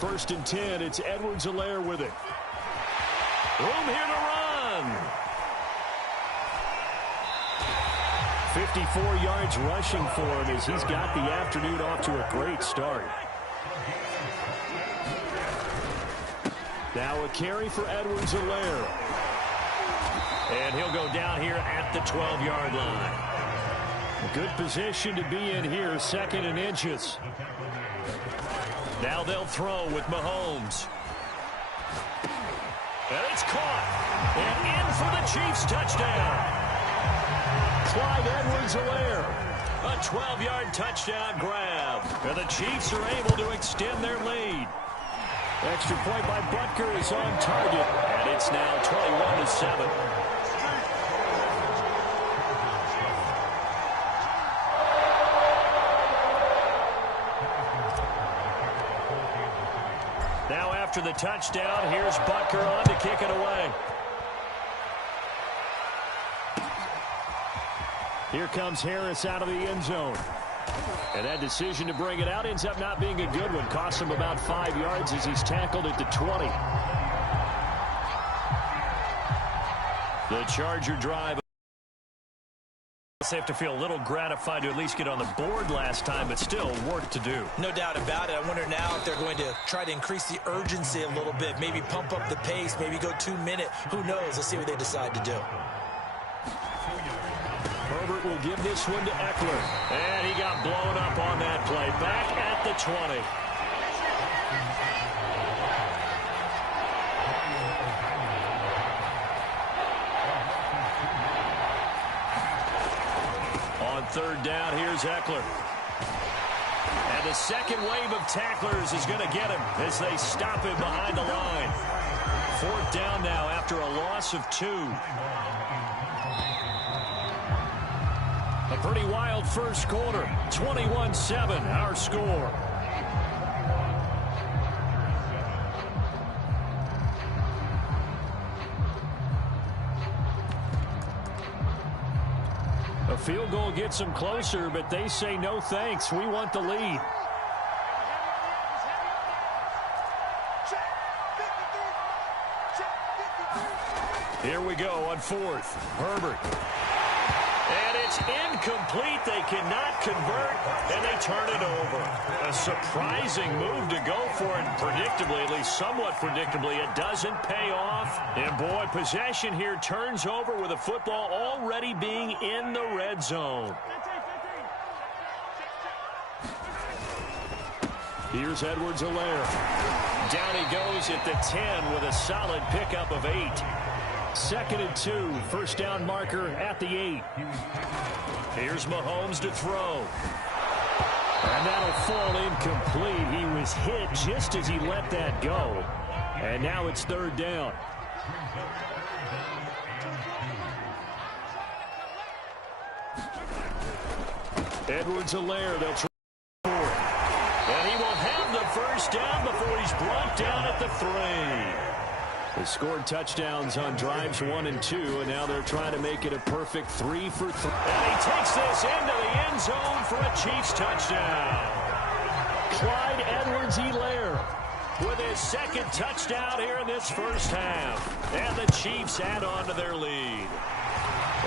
First and 10, it's Edwards-Helaire with it. Room here to run. 54 yards rushing for him as he's got the afternoon off to a great start. Now a carry for Edwards-Helaire. And he'll go down here at the 12-yard line. A good position to be in here, second and inches. Now they'll throw with Mahomes. And it's caught. And in for the Chiefs touchdown. Clyde Edwards-Helaire. A 12-yard touchdown grab. And the Chiefs are able to extend their lead. Extra point by Butker is on target. And it's now 21-7. Now after the touchdown, here's Butker on to kick it away. Here comes Harris out of the end zone. And that decision to bring it out ends up not being a good one. Costs him about 5 yards as he's tackled at the 20. The Charger drive. They have to feel a little gratified to at least get on the board last time, but still work to do. No doubt about it. I wonder now if they're going to try to increase the urgency a little bit, maybe pump up the pace, maybe go 2-minute. Who knows? Let's see what they decide to do. Herbert will give this one to Eckler. And he got blown up on that play. Back at the 20. On third down, here's Eckler. And the second wave of tacklers is going to get him as they stop him behind the line. Fourth down now after a loss of 2. A pretty wild first quarter. 21-7, our score. A field goal gets them closer, but they say no thanks. We want the lead. Here we go on fourth. Herbert. And it's incomplete. They cannot convert, and they turn it over. A surprising move to go for it. Predictably, at least somewhat predictably, it doesn't pay off. And boy, possession here turns over with the football already being in the red zone. Here's Edwards-Helaire. Down he goes at the 10 with a solid pickup of 8. Second and 2, first down marker at the 8. Here's Mahomes to throw. And that'll fall incomplete. He was hit just as he let that go. And now it's third down. Edwards-Helaire, they'll try for it. And he will have the first down before he's brought down at the 3. They scored touchdowns on drives 1 and 2, and now they're trying to make it a perfect 3 for 3. And he takes this into the end zone for a Chiefs touchdown. Clyde Edwards-Helaire with his second touchdown here in this first half. And the Chiefs add on to their lead.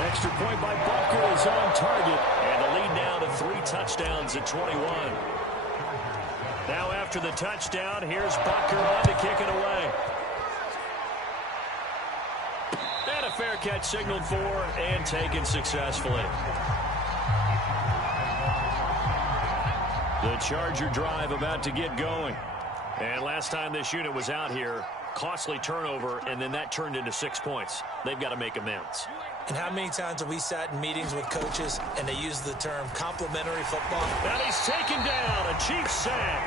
Extra point by Butker is on target. And the lead now to 3 touchdowns at 21. Now after the touchdown, here's Butker on to kick it away. And a fair catch signaled for and taken successfully. The Charger drive about to get going. And last time this unit was out here, costly turnover, and then that turned into 6 points. They've got to make amends. And how many times have we sat in meetings with coaches and they use the term complimentary football? And he's taken down, a Chiefs sack.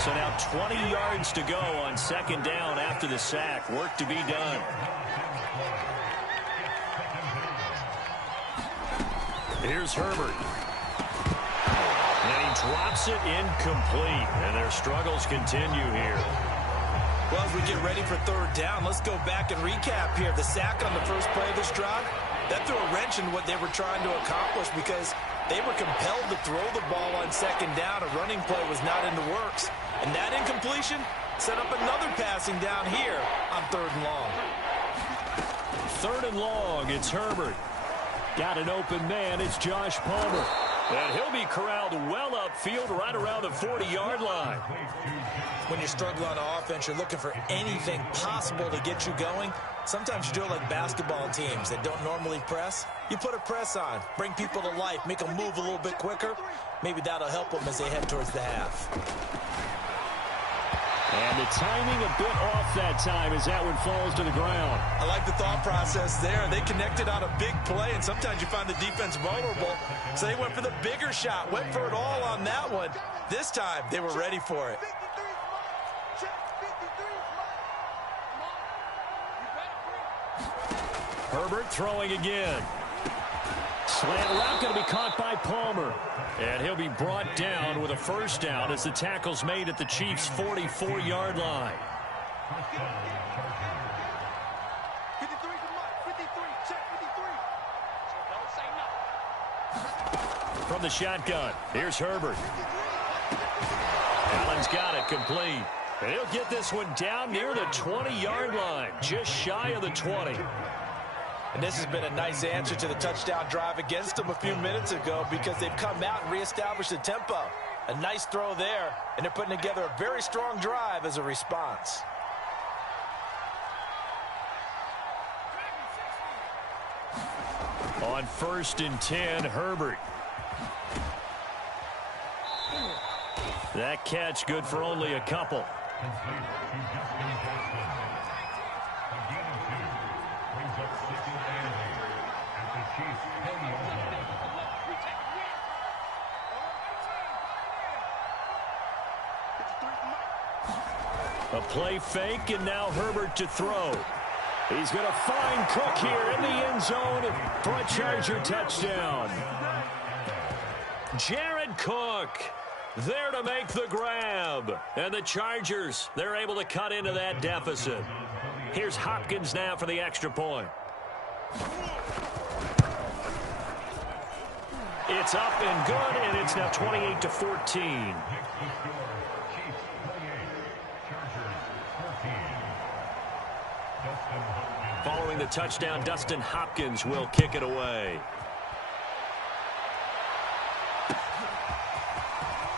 So now 20 yards to go on second down after the sack. Work to be done. Here's Herbert. And he drops it incomplete. And their struggles continue here. Well, as we get ready for third down, let's go back and recap here. The sack on the first play of this drive, That threw a wrench in what they were trying to accomplish because they were compelled to throw the ball on second down. A running play was not in the works. And that incompletion set up another passing down here on 3rd and long. 3rd and long, it's Herbert. Got an open man, it's Josh Palmer. And he'll be corralled well upfield right around the 40-yard line. When you struggle on offense, you're looking for anything possible to get you going. Sometimes you do it like basketball teams that don't normally press. You put a press on, bring people to life, make them move a little bit quicker. Maybe that'll help them as they head towards the half. And the timing a bit off that time as that one falls to the ground. I like the thought process there. They connected on a big play, and sometimes you find the defense vulnerable. So they went for the bigger shot, went for it all on that one. This time, they were ready for it. Herbert throwing again. Slant route going to be caught by Palmer. And he'll be brought down with a 1st down as the tackle's made at the Chiefs' 44-yard line. From the shotgun, here's Herbert. Allen's got it complete. And he'll get this one down near the 20-yard line, just shy of the 20. And this has been a nice answer to the touchdown drive against them a few minutes ago because they've come out and reestablished the tempo. A nice throw there, and they're putting together a very strong drive as a response. On 1st and 10, Herbert. That catch good for only a couple. A play fake, and now Herbert to throw. He's going to find Cook here in the end zone for a Charger touchdown. Jared Cook there to make the grab. And the Chargers, they're able to cut into that deficit. Here's Hopkins now for the extra point. It's up and good, and it's now 28-14. Following the touchdown, Dustin Hopkins will kick it away.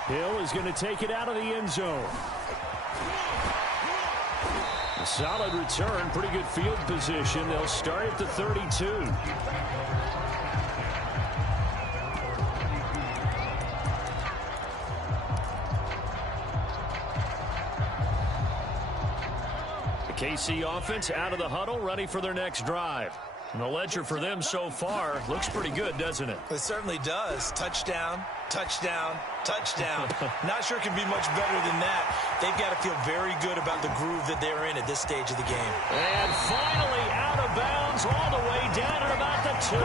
Hill is going to take it out of the end zone. A solid return, pretty good field position. They'll start at the 32. KC offense out of the huddle, ready for their next drive. And the ledger for them so far looks pretty good, doesn't it? It certainly does. Touchdown, touchdown, touchdown. Not sure it can be much better than that. They've got to feel very good about the groove that they're in at this stage of the game. And finally out of bounds all the way down at about the 2.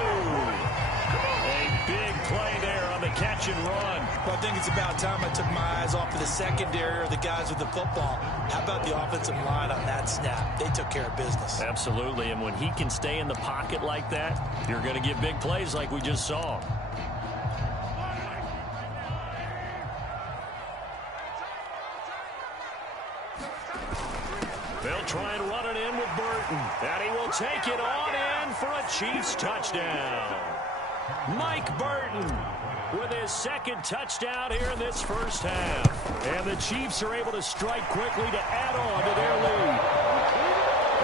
A big play there on the catch and run. Well, I think it's about time I took my eyes off of the secondary or the guys with the football. How about the offensive line on that snap? They took care of business. Absolutely, and when he can stay in the pocket like that, you're going to get big plays like we just saw. They'll try and run it in with Burton, and he will take it on in for a Chiefs touchdown. Mike Burton with his 2nd touchdown here in this first half. And the Chiefs are able to strike quickly to add on to their lead.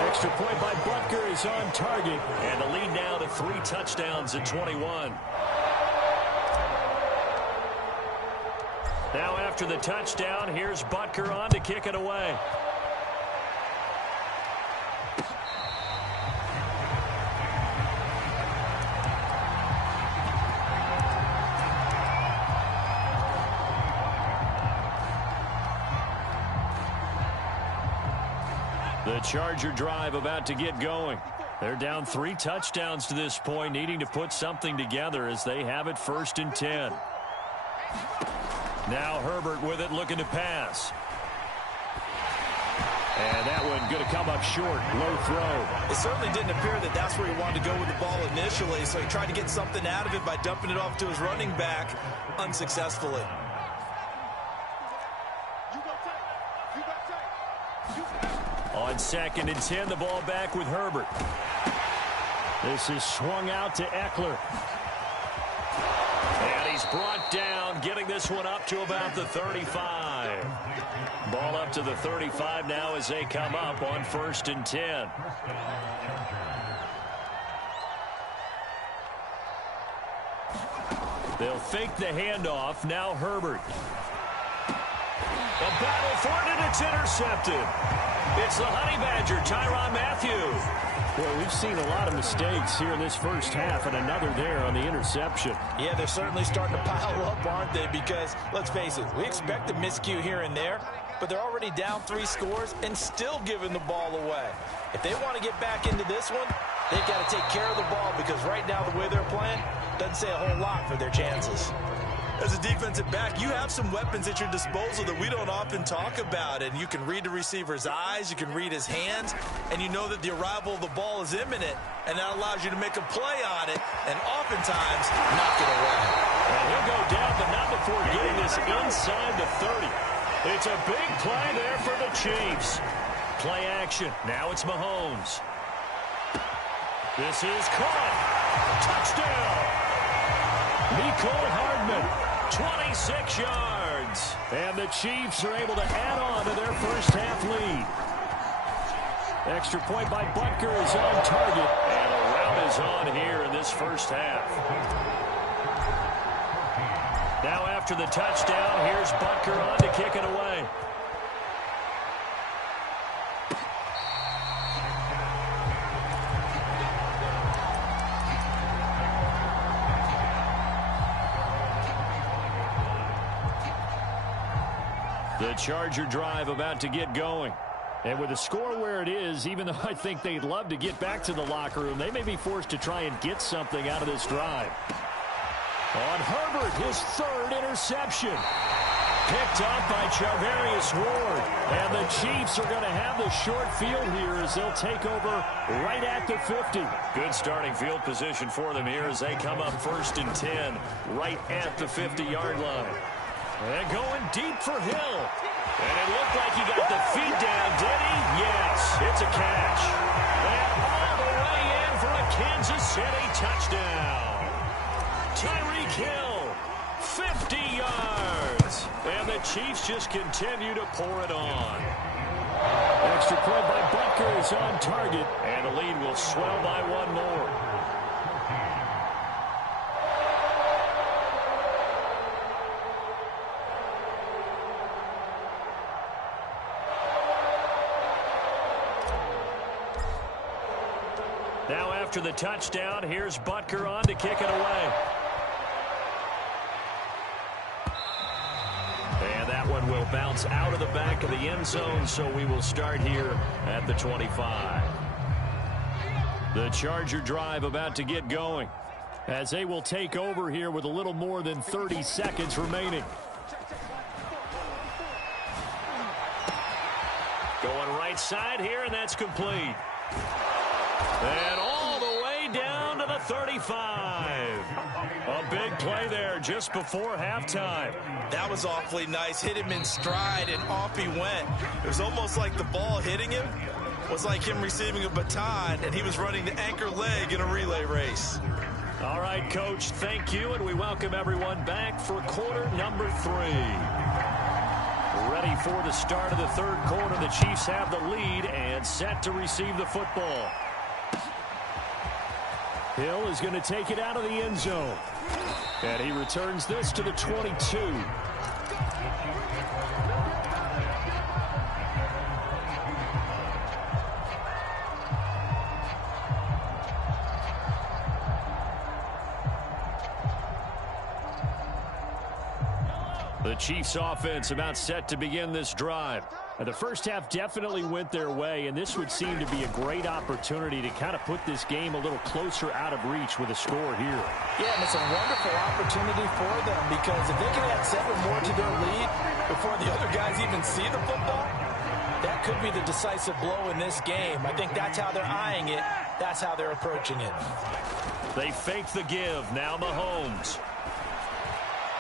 Extra point by Butker is on target. And the lead now to 3 touchdowns at 21. Now after the touchdown, here's Butker on to kick it away. The Charger drive about to get going. They're down 3 touchdowns to this point, needing to put something together as they have it 1st and 10. Now Herbert with it, looking to pass. And that one going to come up short. Low throw. It certainly didn't appear that that's where he wanted to go with the ball initially, so he tried to get something out of it by dumping it off to his running back unsuccessfully. On 2nd and 10, the ball back with Herbert. This is swung out to Eckler. And he's brought down, getting this one up to about the 35. Ball up to the 35 now as they come up on 1st and 10. They'll fake the handoff. Now Herbert. A battle for it, and it's intercepted. It's the Honey Badger, Tyrann Mathieu. Well, we've seen a lot of mistakes here in this first half, and another there on the interception. Yeah, they're certainly starting to pile up, aren't they? Because, let's face it, we expect a miscue here and there, but they're already down 3 scores and still giving the ball away. If they want to get back into this one, they've got to take care of the ball, because right now the way they're playing doesn't say a whole lot for their chances. As a defensive back, you have some weapons at your disposal that we don't often talk about, and you can read the receiver's eyes, you can read his hands, and you know that the arrival of the ball is imminent, and that allows you to make a play on it, and oftentimes knock it away. And he'll go down, but not before getting this inside the 30. It's a big play there for the Chiefs. Play action. Now it's Mahomes. This is caught. Touchdown. Nicole Hardman, 26 yards. And the Chiefs are able to add on to their first half lead. Extra point by Butker is on target. And a rout is on here in this first half. Now after the touchdown, here's Butker on to kick it away. The Charger drive about to get going. And with the score where it is, even though I think they'd love to get back to the locker room, they may be forced to try and get something out of this drive. On Herbert, his 3rd interception. Picked up by Charvarius Ward. And the Chiefs are going to have the short field here as they'll take over right at the 50. Good starting field position for them here as they come up 1st and 10 right at the 50-yard line. And going deep for Hill. And it looked like he got the feet down, did he? Yes, it's a catch. And all the way in for a Kansas City touchdown. Tyreek Hill, 50 yards. And the Chiefs just continue to pour it on. Extra point by Butker is on target. And the lead will swell by 1 more. Now after the touchdown, here's Butker on to kick it away. And that one will bounce out of the back of the end zone, so we will start here at the 25. The Charger drive about to get going as they will take over here with a little more than 30 seconds remaining. Going right side here, and that's complete. And all the way down to the 35. A big play there just before halftime. That was awfully nice. Hit him in stride, and off he went. It was almost like the ball hitting him was like him receiving a baton, and he was running the anchor leg in a relay race. All right, Coach, thank you, and we welcome everyone back for quarter number 3. Ready for the start of the 3rd quarter. The Chiefs have the lead and set to receive the football. Hill is going to take it out of the end zone. And he returns this to the 22. The Chiefs offense about set to begin this drive. The first half definitely went their way, and this would seem to be a great opportunity to kind of put this game a little closer out of reach with a score here. Yeah, and it's a wonderful opportunity for them, because if they can add 7 more to their lead before the other guys even see the football, That could be the decisive blow in this game. I think that's how they're eyeing it. That's how they're approaching it. They fake the give. Now Mahomes.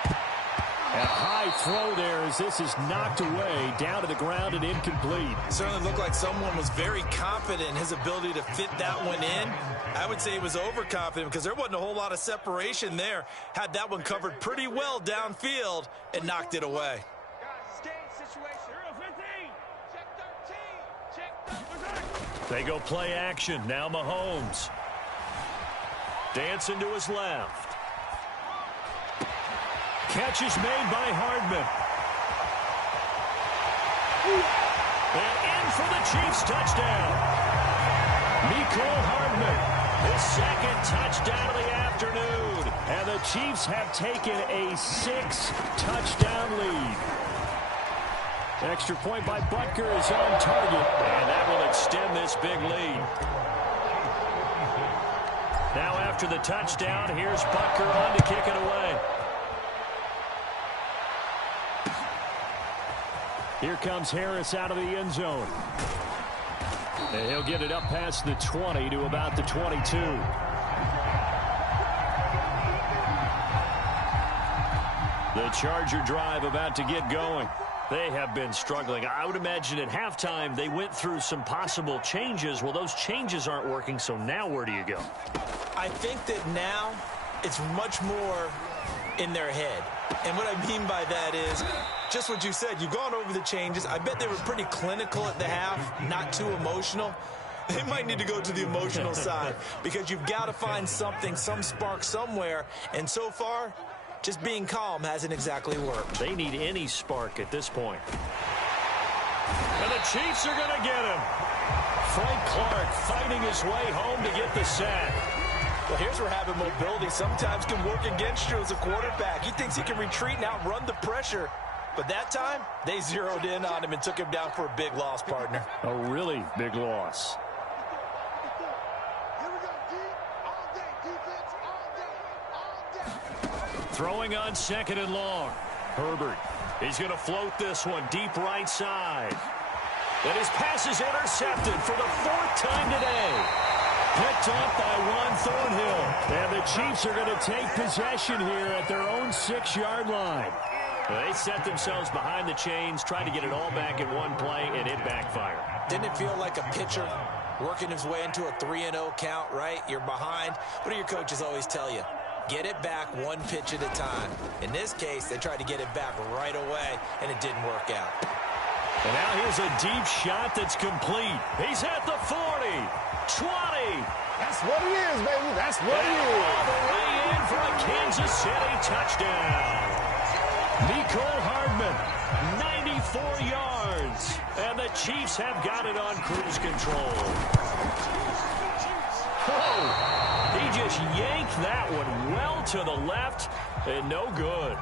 A high throw there as this is knocked away, down to the ground and incomplete. Certainly looked like someone was very confident in his ability to fit that one in. I would say he was overconfident because there wasn't a whole lot of separation there. Had that one covered pretty well downfield and knocked it away. They go play action. Now Mahomes. Dancing to his left. Catch is made by Hardman. And in for the Chiefs touchdown. Mecole Hardman, his second touchdown of the afternoon. And the Chiefs have taken a 6-touchdown lead. Extra point by Butker is on target. And that will extend this big lead. Now after the touchdown, here's Butker on to kick it away. Here comes Harris out of the end zone. And he'll get it up past the 20 to about the 22. The Charger drive about to get going. They have been struggling. I would imagine at halftime they went through some possible changes. Well, those changes aren't working, so now where do you go? I think that now it's much more in their head. And what I mean by that is just what you said. You've gone over the changes. I bet they were pretty clinical at the half, not too emotional. They might need to go to the emotional side because you've got to find something, some spark somewhere. And so far, just being calm hasn't exactly worked. They need any spark at this point. And the Chiefs are going to get him. Frank Clark fighting his way home to get the sack. Well, here's where having mobility sometimes can work against you as a quarterback. He thinks he can retreat and outrun the pressure. But that time, they zeroed in on him and took him down for a big loss, partner. A really big loss. Throwing on second and long. Herbert. He's going to float this one deep right side. And his pass is intercepted for the 4th time today. Picked off by Juan Thornhill. And the Chiefs are going to take possession here at their own 6-yard line. They set themselves behind the chains, trying to get it all back in one play, and it backfired. Didn't it feel like a pitcher working his way into a 3-0 count, right? You're behind. What do your coaches always tell you? Get it back one pitch at a time. In this case, they tried to get it back right away, and it didn't work out. And now here's a deep shot that's complete. He's at the 40, 20. That's what it is, baby. That's what it is. All the way in for a Kansas City touchdown. Mecole Hardman, 94 yards. And the Chiefs have got it on cruise control. Whoa. He just yanked that one well to the left and no good.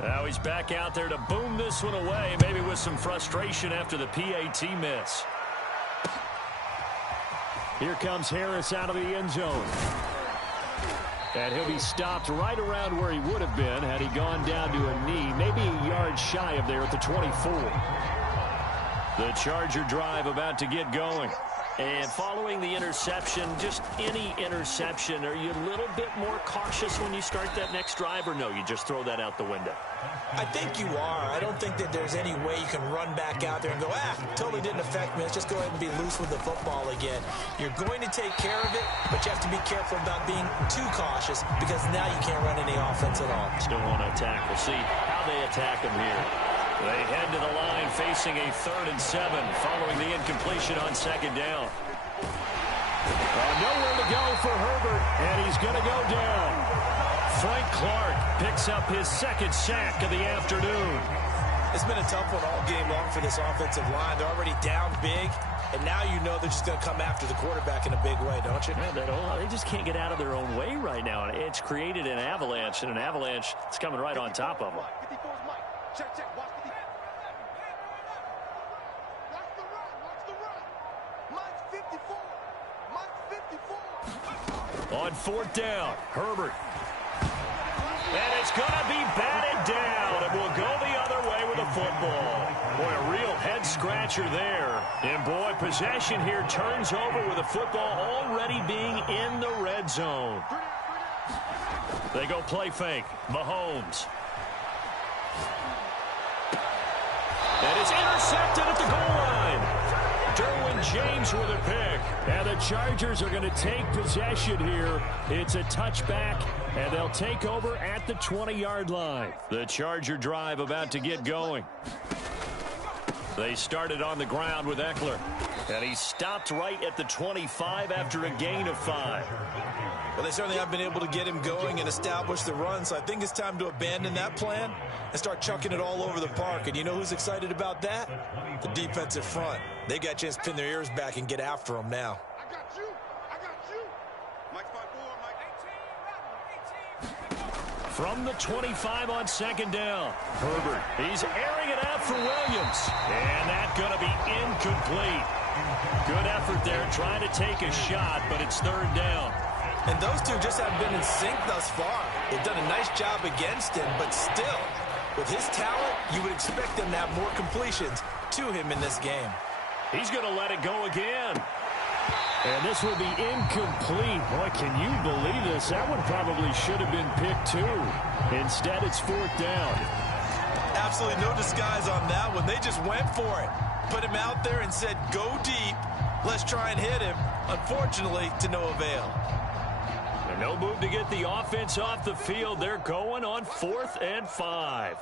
Now he's back out there to boom this one away, maybe with some frustration after the PAT miss. Here comes Harris out of the end zone. And he'll be stopped right around where he would have been had he gone down to a knee, maybe a yard shy of there at the 24. The Charger drive about to get going. And following the interception, just any interception, are you a little bit more cautious when you start that next drive, or no, you just throw that out the window? I think you are. I don't think that there's any way you can run back out there and go, totally didn't affect me. Let's just go ahead and be loose with the football again. You're going to take care of it, but you have to be careful about being too cautious because now you can't run any offense at all. Still want to attack. We'll see how they attack him here. They head to the line facing a 3rd and 7 following the incompletion on 2nd down. Nowhere to go for Herbert, and he's going to go down. Frank Clark picks up his 2nd sack of the afternoon. It's been a tough one all game long for this offensive line. They're already down big, and now you know they're just going to come after the quarterback in a big way, don't you? Man, they just can't get out of their own way right now. It's created an avalanche, and an avalanche is coming right on top of them. Check, check. Watch the defense. Watch the run. Watch the run. Mine's 54. Mine's 54. On fourth down, Herbert. And it's going to be batted down. It will go the other way with the football. Boy, a real head-scratcher there. And, boy, possession here turns over with the football already being in the red zone. They go play fake. Mahomes. And it's intercepted at the goal line. Derwin James with a pick. And the Chargers are going to take possession here. It's a touchback, and they'll take over at the 20-yard line. The Charger drive about to get going. They started on the ground with Eckler. And he stopped right at the 25 after a gain of 5. Well, they certainly have been able to get him going and establish the run, so I think it's time to abandon that plan and start chucking it all over the park. And you know who's excited about that? The defensive front. They got a chance to pin their ears back and get after him now. I got you. I got you. Mike 5-4, Mike 18. From the 25 on second down. Herbert, he's airing it out for Williams. And that's going to be incomplete. Good effort there trying to take a shot, but it's third down. And those two just haven't been in sync thus far. They've done a nice job against him, but still, with his talent, you would expect them to have more completions to him in this game. He's going to let it go again. And this will be incomplete. Boy, can you believe this? That one probably should have been picked too. Instead, it's fourth down. Absolutely no disguise on that one. They just went for it. Put him out there and said, go deep. Let's try and hit him. Unfortunately, to no avail. And no move to get the offense off the field. They're going on 4th and 5.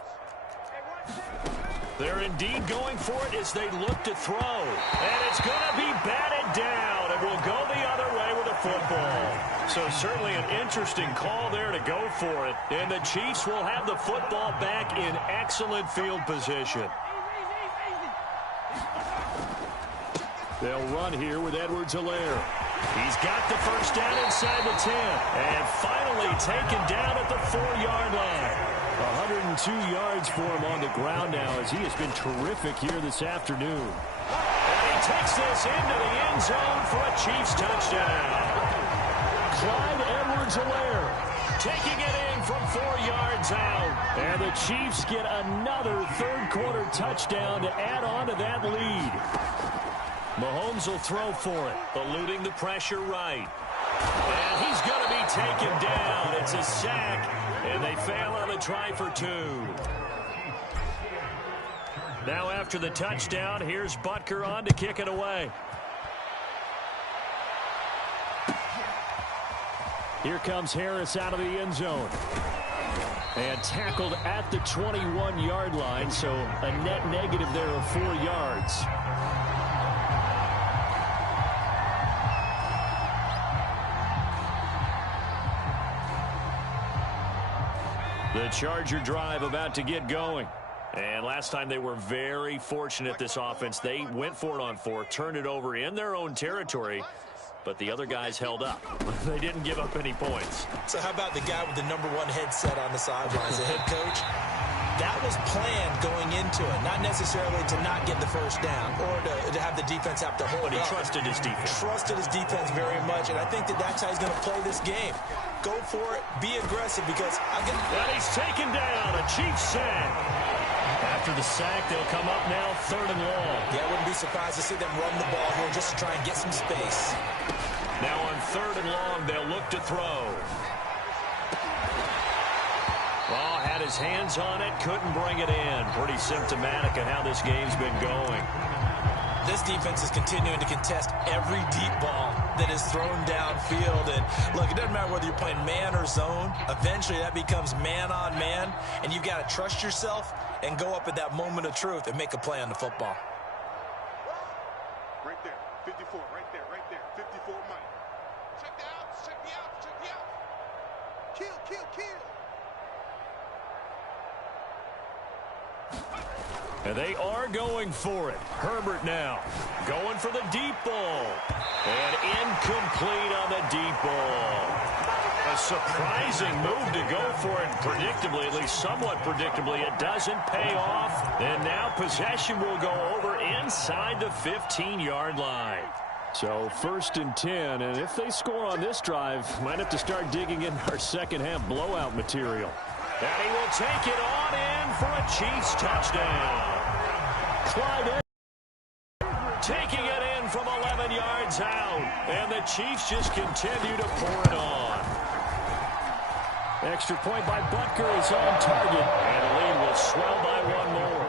They're indeed going for it as they look to throw. And it's going to be batted down. It will go the other way with the football. So certainly an interesting call there to go for it. And the Chiefs will have the football back in excellent field position. They'll run here with Edwards-Helaire. He's got the first down inside the 10. And finally taken down at the 4-yard line. 102 yards for him on the ground now as he has been terrific here this afternoon. And he takes this into the end zone for a Chiefs touchdown. Clyde Edwards-Helaire taking it in from 4 yards out. And the Chiefs get another third-quarter touchdown to add on to that lead. Mahomes will throw for it, eluding the pressure right. And he's going to be taken down. It's a sack, and they fail on the try for 2. Now after the touchdown, here's Butker on to kick it away. Here comes Harris out of the end zone. And tackled at the 21-yard line, so a net negative there of 4 yards. The Charger drive about to get going. And last time they were very fortunate, this offense. They went for it on 4, turned it over in their own territory, but the other guys held up. They didn't give up any points. So how about the guy with the #1 headset on the sidelines, the head coach? That was planned going into it, not necessarily to not get the first down or to have the defense have to hold But he up. trusted his defense. Trusted his defense very much, and I think that's how he's going to play this game. Go for it, be aggressive, because And he's taken down, a Chiefs sack. After the sack, they'll come up now 3rd and long. Yeah, I wouldn't be surprised to see them run the ball here just to try and get some space. Now on 3rd and long, they'll look to throw. Well, had his hands on it, couldn't bring it in. Pretty symptomatic of how this game's been going. This defense is continuing to contest every deep ball that is thrown downfield. And look, it doesn't matter whether you're playing man or zone. Eventually that becomes man on man, and you got to trust yourself and go up at that moment of truth and make a play on the football. Right there. 54. Right there. Right there. 54 money. Check the outs. Check the outs. Check the outs. Kill, kill, kill. And they are going for it. Herbert now going for the deep ball. And incomplete on the deep ball. A surprising move to go for it predictably, at least somewhat predictably. It doesn't pay off. And now possession will go over inside the 15-yard line. So 1st and 10, and if they score on this drive, might have to start digging in our second-half blowout material. And he will take it on in for a Chiefs touchdown. Clyde taking it in from 11 yards out. And the Chiefs just continue to pour it on. Extra point by Butker is on target. And the lead will swell by one more.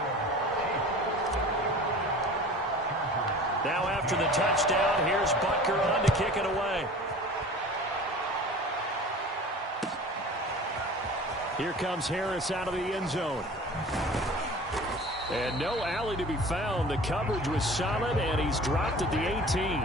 Now after the touchdown, here's Butker on to kick it away. Here comes Harris out of the end zone. And no alley to be found. The coverage was solid, and he's dropped at the 18.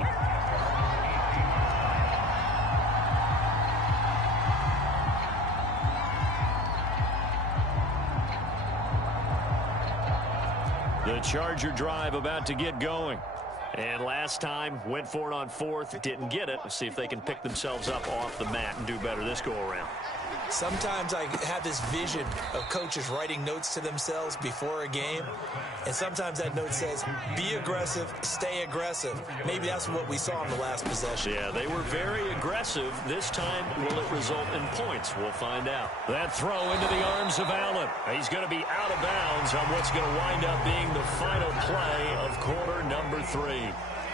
The Charger drive about to get going. And last time, went for it on 4th, didn't get it. Let's see if they can pick themselves up off the mat and do better this go-around. Sometimes I have this vision of coaches writing notes to themselves before a game, and sometimes that note says, be aggressive, stay aggressive. Maybe that's what we saw in the last possession. Yeah, they were very aggressive. This time, will it result in points? We'll find out. That throw into the arms of Allen. He's going to be out of bounds on what's going to wind up being the final play of quarter number 3.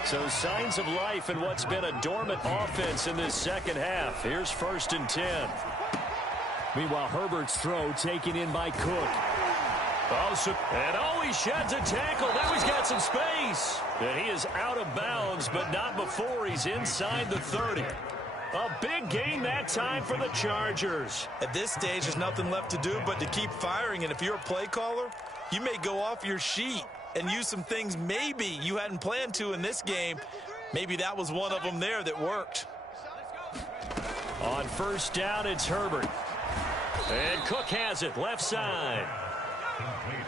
So signs of life in what's been a dormant offense in this second half. Here's 1st and 10. Meanwhile, Herbert's throw taken in by Cook. He sheds a tackle. Now he's got some space. And he is out of bounds, but not before he's inside the 30. A big gain that time for the Chargers. At this stage, there's nothing left to do but to keep firing. And if you're a play caller, you may go off your sheet and use some things maybe you hadn't planned to in this game. Maybe that was one of them there that worked. On 1st down, it's Herbert. And Cook has it, left side.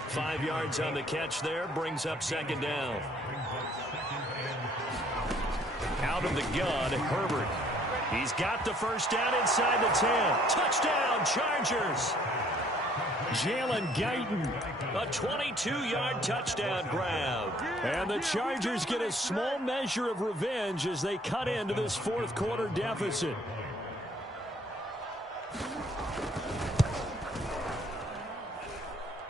5 yards on the catch there, brings up 2nd down. Out of the gun, Herbert. He's got the 1st down inside the 10. Touchdown, Chargers. Jalen Guyton. A 22-yard touchdown grab. And the Chargers get a small measure of revenge as they cut into this 4th quarter deficit.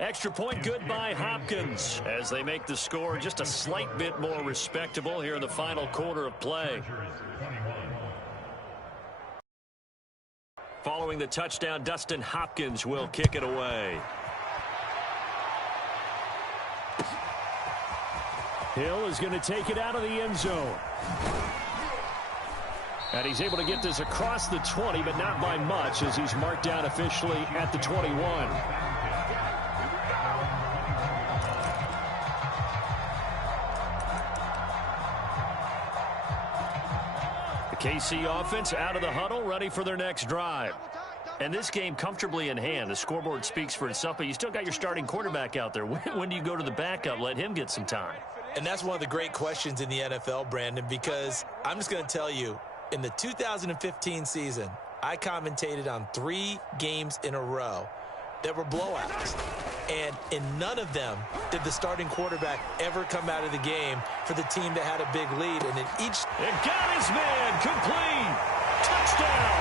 Extra point good by Hopkins as they make the score just a slight bit more respectable here in the final quarter of play. Following the touchdown, Dustin Hopkins will kick it away. Hill is going to take it out of the end zone. And he's able to get this across the 20, but not by much as he's marked down officially at the 21. KC offense out of the huddle, ready for their next drive. And this game comfortably in hand. The scoreboard speaks for itself, but you still got your starting quarterback out there. When do you go to the backup? Let him get some time. And that's one of the great questions in the NFL, Brandon, because I'm just going to tell you, in the 2015 season, I commentated on 3 games in a row that were blowouts. And in none of them did the starting quarterback ever come out of the game for the team that had a big lead. And in each... And got his man complete. Touchdown.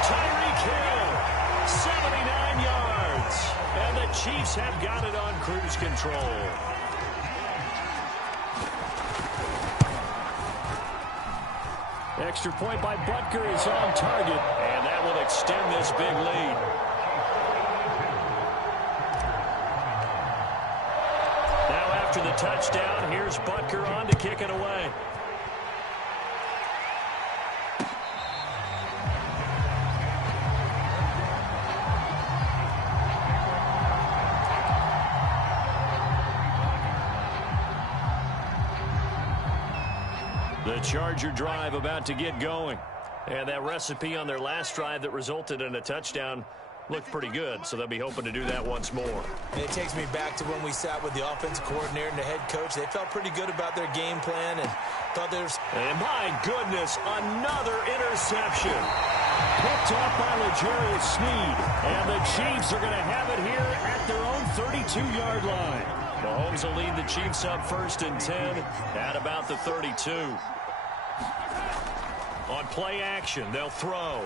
Tyreek Hill, 79 yards. And the Chiefs have got it on cruise control. Extra point by Butker is on target. And that will extend this big lead. After the touchdown, here's Butker on to kick it away. The Charger drive about to get going. And that recipe on their last drive that resulted in a touchdown looked pretty good, so they'll be hoping to do that once more. And it takes me back to when we sat with the offensive coordinator and the head coach. They felt pretty good about their game plan and thought there's... And my goodness, another interception. Picked off by L'Jarius Sneed. And the Chiefs are going to have it here at their own 32-yard line. Mahomes will lead the Chiefs up 1st and 10 at about the 32. On play action, they'll throw.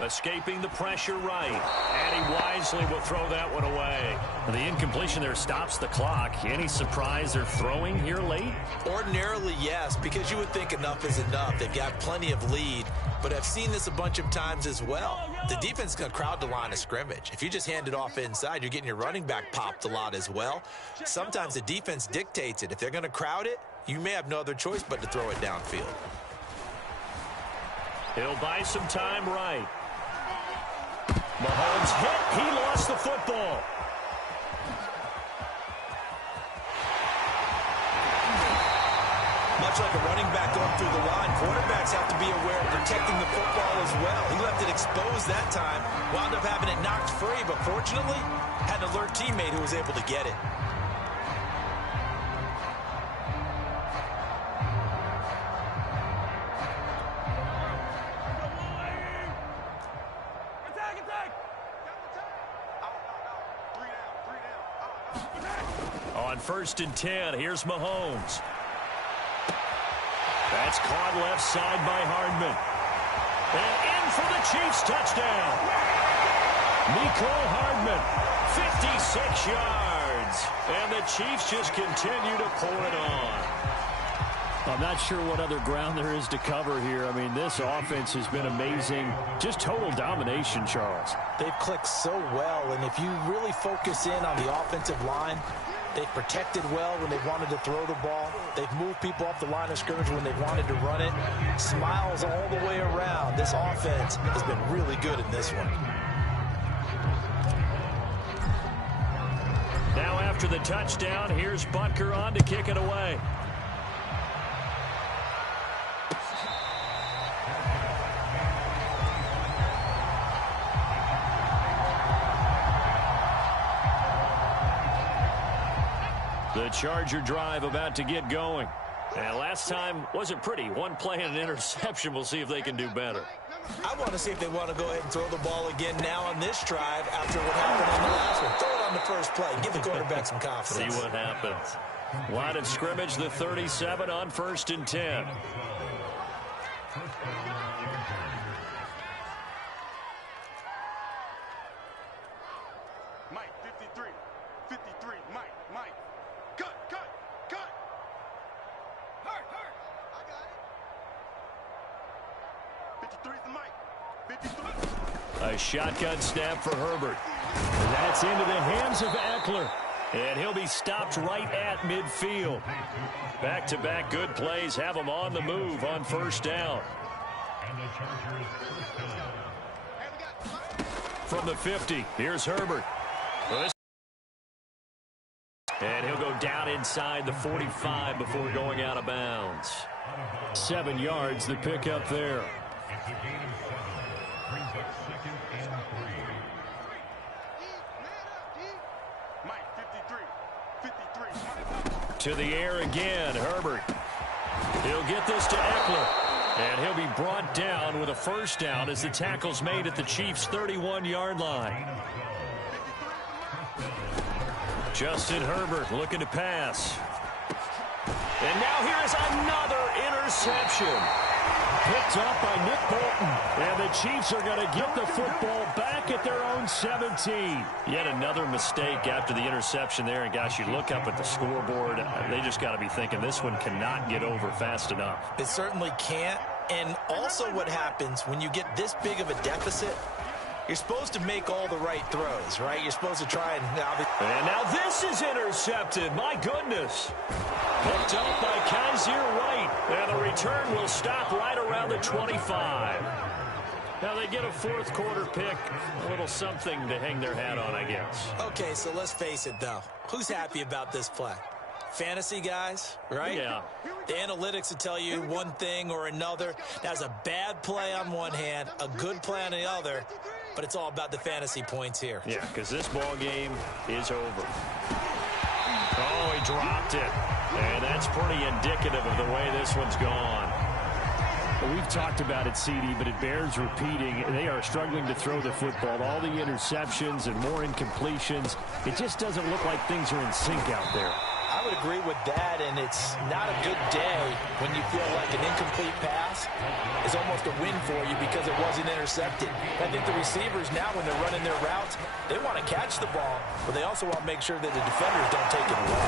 Escaping the pressure right. And he wisely will throw that one away. The incompletion there stops the clock. Any surprise they're throwing here late? Ordinarily, yes, because you would think enough is enough. They've got plenty of lead, but I've seen this a bunch of times as well. The defense is going to crowd the line of scrimmage. If you just hand it off inside, you're getting your running back popped a lot as well. Sometimes the defense dictates it. If they're going to crowd it, you may have no other choice but to throw it downfield. He'll buy some time right. Mahomes hit. He lost the football. Much like a running back going through the line, quarterbacks have to be aware of protecting the football as well. He left it exposed that time, wound up having it knocked free, but fortunately, had an alert teammate who was able to get it. On 1st and 10, here's Mahomes. That's caught left side by Hardman. And in for the Chiefs touchdown. Mecole Hardman, 56 yards. And the Chiefs just continue to pour it on. I'm not sure what other ground there is to cover here. I mean, this offense has been amazing. Just total domination, Charles. They've clicked so well, and if you really focus in on the offensive line, they've protected well when they've wanted to throw the ball. They've moved people off the line of scrimmage when they've wanted to run it. Smiles all the way around. This offense has been really good in this one. Now after the touchdown, here's Butker on to kick it away. The Charger drive about to get going. And last time wasn't pretty. One play and an interception. We'll see if they can do better. I want to see if they want to go ahead and throw the ball again now on this drive after what happened on the last one. Throw it on the first play. Give the quarterback some confidence. See what happens. Line of scrimmage, the 37 on 1st and 10. Mike, 53. 53. Mike. Cut. Hurt. I got it. 53 is the Mike. 53. A shotgun snap for Herbert. That's into the hands of Eckler. And he'll be stopped right at midfield. Back-to-back good plays have him on the move on 1st down. From the 50, here's Herbert. And he'll go down inside the 45 before going out of bounds. 7 yards, the pickup there. To the air again, Herbert. He'll get this to Eckler. And he'll be brought down with a 1st down as the tackle's made at the Chiefs' 31-yard line. Justin Herbert looking to pass. And now here is another interception. Picked off by Nick Bolton. And the Chiefs are going to get the football back at their own 17. Yet another mistake after the interception there. And, gosh, you look up at the scoreboard. They just got to be thinking this one cannot get over fast enough. It certainly can't. And also what happens when you get this big of a deficit, you're supposed to make all the right throws, right? You're supposed to try and... And now this is intercepted. My goodness. Picked up by Kaiser White. And the return will stop right around the 25. Now they get a 4th quarter pick. A little something to hang their hat on, I guess. Okay, so let's face it, though. Who's happy about this play? Fantasy guys, right? Yeah. The analytics will tell you one thing or another. That's a bad play on one hand, a good play on the other. But it's all about the fantasy points here. Yeah, because this ball game is over. Oh, he dropped it. And that's pretty indicative of the way this one's gone. Well, we've talked about it, CD, but it bears repeating. They are struggling to throw the football. All the interceptions and more incompletions. It just doesn't look like things are in sync out there. I would agree with that, and it's not a good day when you feel like an incomplete pass is almost a win for you because it wasn't intercepted. I think the receivers now, when they're running their routes, they want to catch the ball, but they also want to make sure that the defenders don't take it away.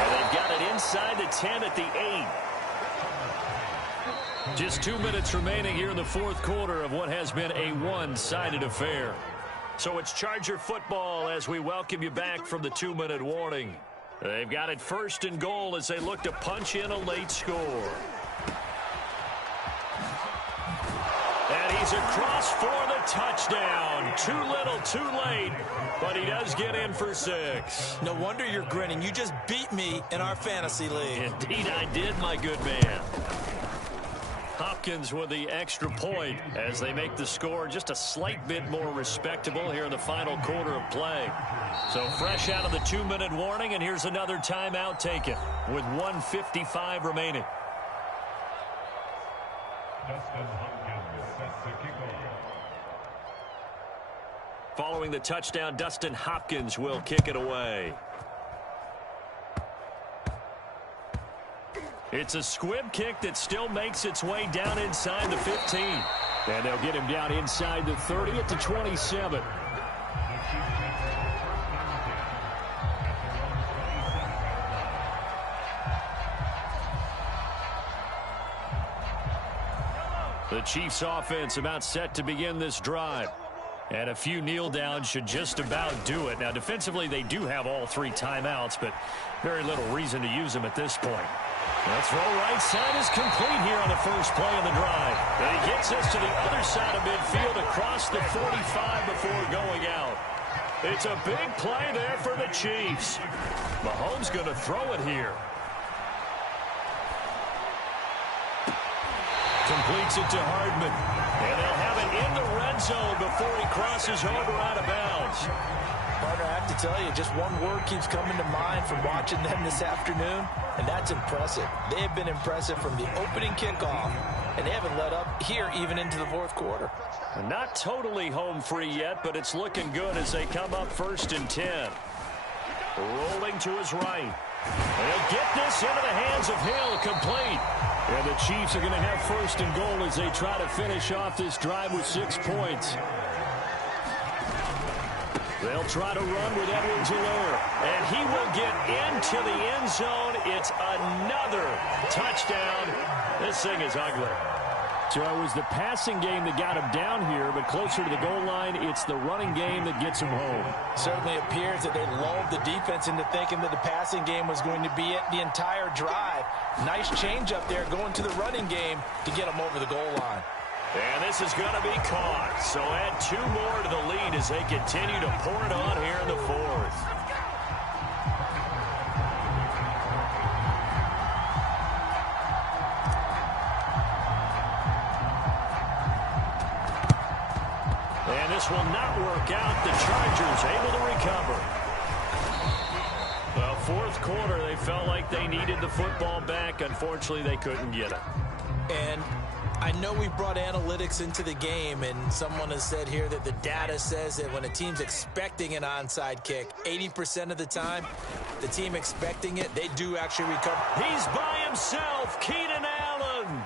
And they've got it inside the 10 at the 8. Just 2 minutes remaining here in the fourth quarter of what has been a one-sided affair. So it's Charger football as we welcome you back from the 2-minute warning. They've got it first and goal as they look to punch in a late score. And he's across for the touchdown. Too little, too late, but he does get in for 6. No wonder you're grinning. You just beat me in our fantasy league. Indeed I did, my good man. Hopkins with the extra point as they make the score just a slight bit more respectable here in the final quarter of play. So fresh out of the 2-minute warning, and here's another timeout taken with 1:55 remaining. Following the touchdown, Dustin Hopkins will kick it away. It's a squib kick that still makes its way down inside the 15. And they'll get him down inside the 30 at the 27. The Chiefs offense about set to begin this drive. And a few kneel downs should just about do it. Now, defensively, they do have all 3 timeouts, but very little reason to use them at this point. The throw right side is complete here on the first play of the drive. And he gets us to the other side of midfield across the 45 before going out. It's a big play there for the Chiefs. Mahomes going to throw it here. Completes it to Hardman. And they'll have it in the red zone before he crosses over out of bounds. Partner, I have to tell you, just one word keeps coming to mind from watching them this afternoon, and that's impressive. They have been impressive from the opening kickoff, and they haven't let up here even into the fourth quarter. Not totally home free yet, but it's looking good as they come up 1st and 10. Rolling to his right. And he'll get this into the hands of Hill, complete. And the Chiefs are going to have 1st and goal as they try to finish off this drive with 6 points. They'll try to run with Edwards-Helaire, and he will get into the end zone. It's another touchdown. This thing is ugly. So it was the passing game that got him down here, but closer to the goal line, it's the running game that gets him home. Certainly appears that they lulled the defense into thinking that the passing game was going to be it the entire drive. Nice change up there going to the running game to get him over the goal line. And this is going to be caught. So add 2 more to the lead as they continue to pour it on here in the 4th. And this will not work out. The Chargers able to recover. Well, 4th quarter, they felt like they needed the football back. Unfortunately, they couldn't get it. And I know we brought analytics into the game, and someone has said here that the data says that when a team's expecting an onside kick, 80% of the time, the team expecting it, they do actually recover. He's by himself, Keenan Allen.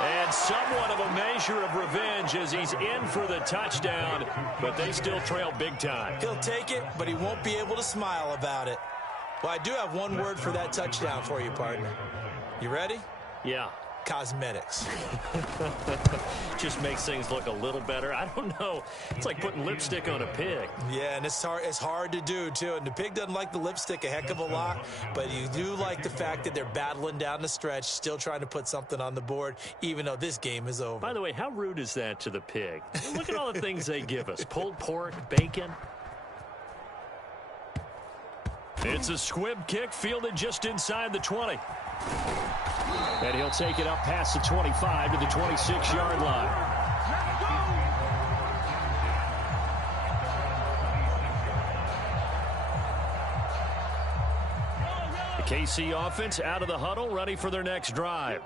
And somewhat of a measure of revenge as he's in for the touchdown, but they still trail big time. He'll take it, but he won't be able to smile about it. Well, I do have one word for that touchdown for you, partner. You ready? Yeah. Cosmetics. Just makes things look a little better. I don't know. It's like putting lipstick on a pig. Yeah, and it's hard to do, too. And the pig doesn't like the lipstick a heck of a lot, but you do like the fact that they're battling down the stretch, still trying to put something on the board, even though this game is over. By the way, how rude is that to the pig? Look at all the things they give us. Pulled pork, bacon. It's a squib kick fielded just inside the 20. And he'll take it up past the 25 to the 26-yard line. The KC offense out of the huddle, ready for their next drive.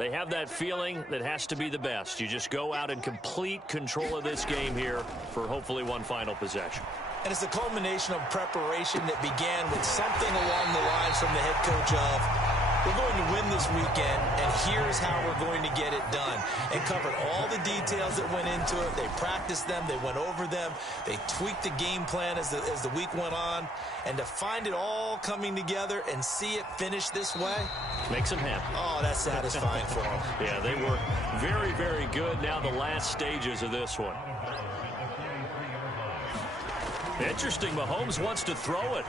They have that feeling that has to be the best. You just go out and complete control of this game here for hopefully one final possession. And it's a culmination of preparation that began with something along the lines from the head coach of, we're going to win this weekend, and here's how we're going to get it done. And covered all the details that went into it. They practiced them. They went over them. They tweaked the game plan as the week went on. And to find it all coming together and see it finish this way, makes them happy. Oh, that's satisfying for them. Yeah, they were very, very good. Now the last stages of this one. Interesting, Mahomes wants to throw it.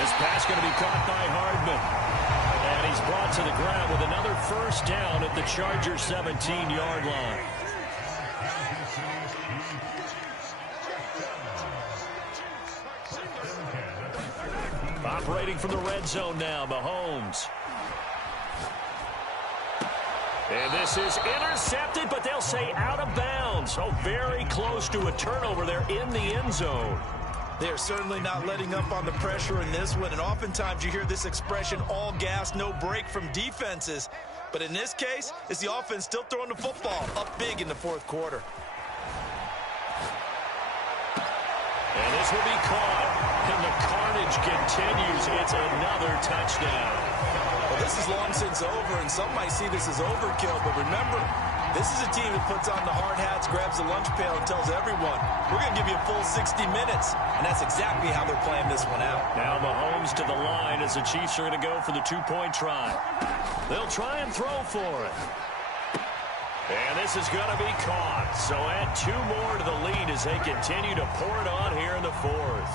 This pass going to be caught by Hardman. And he's brought to the ground with another first down at the Chargers' 17-yard line. Operating from the red zone now, Mahomes. And this is intercepted, but they'll say out of bounds. Oh, very close to a turnover there in the end zone. They're certainly not letting up on the pressure in this one, and oftentimes you hear this expression, all gas, no break from defenses. But in this case, it's the offense still throwing the football up big in the fourth quarter. And this will be caught, and the carnage continues. It's another touchdown. Well, this is long since over, and some might see this as overkill, but remember, this is a team that puts on the hard hats, grabs the lunch pail, and tells everyone, we're going to give you a full 60 minutes. And that's exactly how they're playing this one out. Now Mahomes to the line as the Chiefs are going to go for the two-point try. They'll try and throw for it. And this is going to be caught. So add two more to the lead as they continue to pour it on here in the fourth.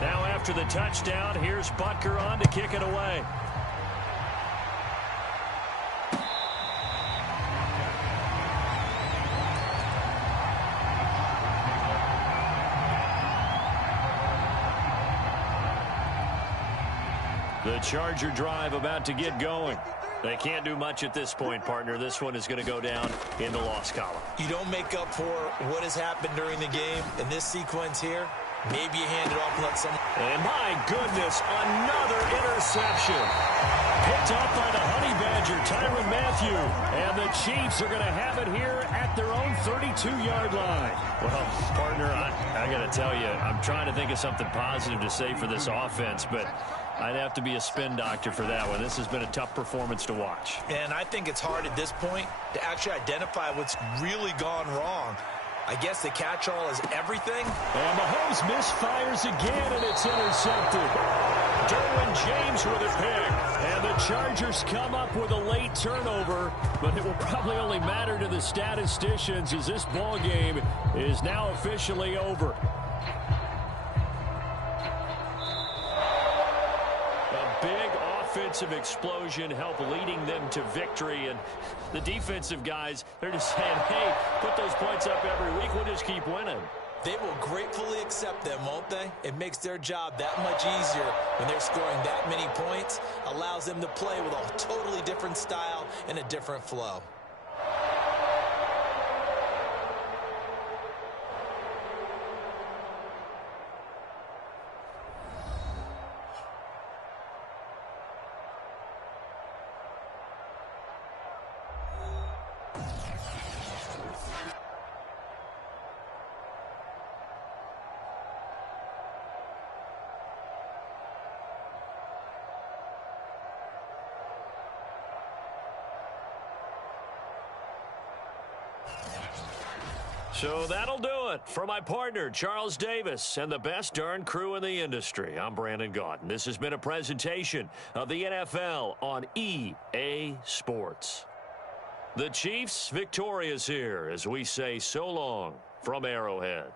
Now after the touchdown, here's Butker on to kick it away. The Charger drive about to get going. They can't do much at this point, partner. This one is going to go down in the loss column. You don't make up for what has happened during the game in this sequence here. Maybe you hand it off and let someone... And my goodness, another interception. Picked up by the Honey Badger, Tyrann Mathieu. And the Chiefs are going to have it here at their own 32-yard line. Well, partner, I got to tell you, I'm trying to think of something positive to say for this offense, but I'd have to be a spin doctor for that one. This has been a tough performance to watch. And I think it's hard at this point to actually identify what's really gone wrong. I guess the catch-all is everything. And Mahomes misfires again, and it's intercepted. Derwin James with a pick. And the Chargers come up with a late turnover, but it will probably only matter to the statisticians as this ball game is now officially over. Big offensive explosion help leading them to victory, and the defensive guys, they're just saying, hey, put those points up every week, we'll just keep winning. They will gratefully accept them, won't they? It makes their job that much easier when they're scoring that many points, allows them to play with a totally different style and a different flow. So that'll do it for my partner, Charles Davis, and the best darn crew in the industry. I'm Brandon God, and this has been a presentation of the NFL on EA Sports. The Chiefs victorious here as we say so long from Arrowhead.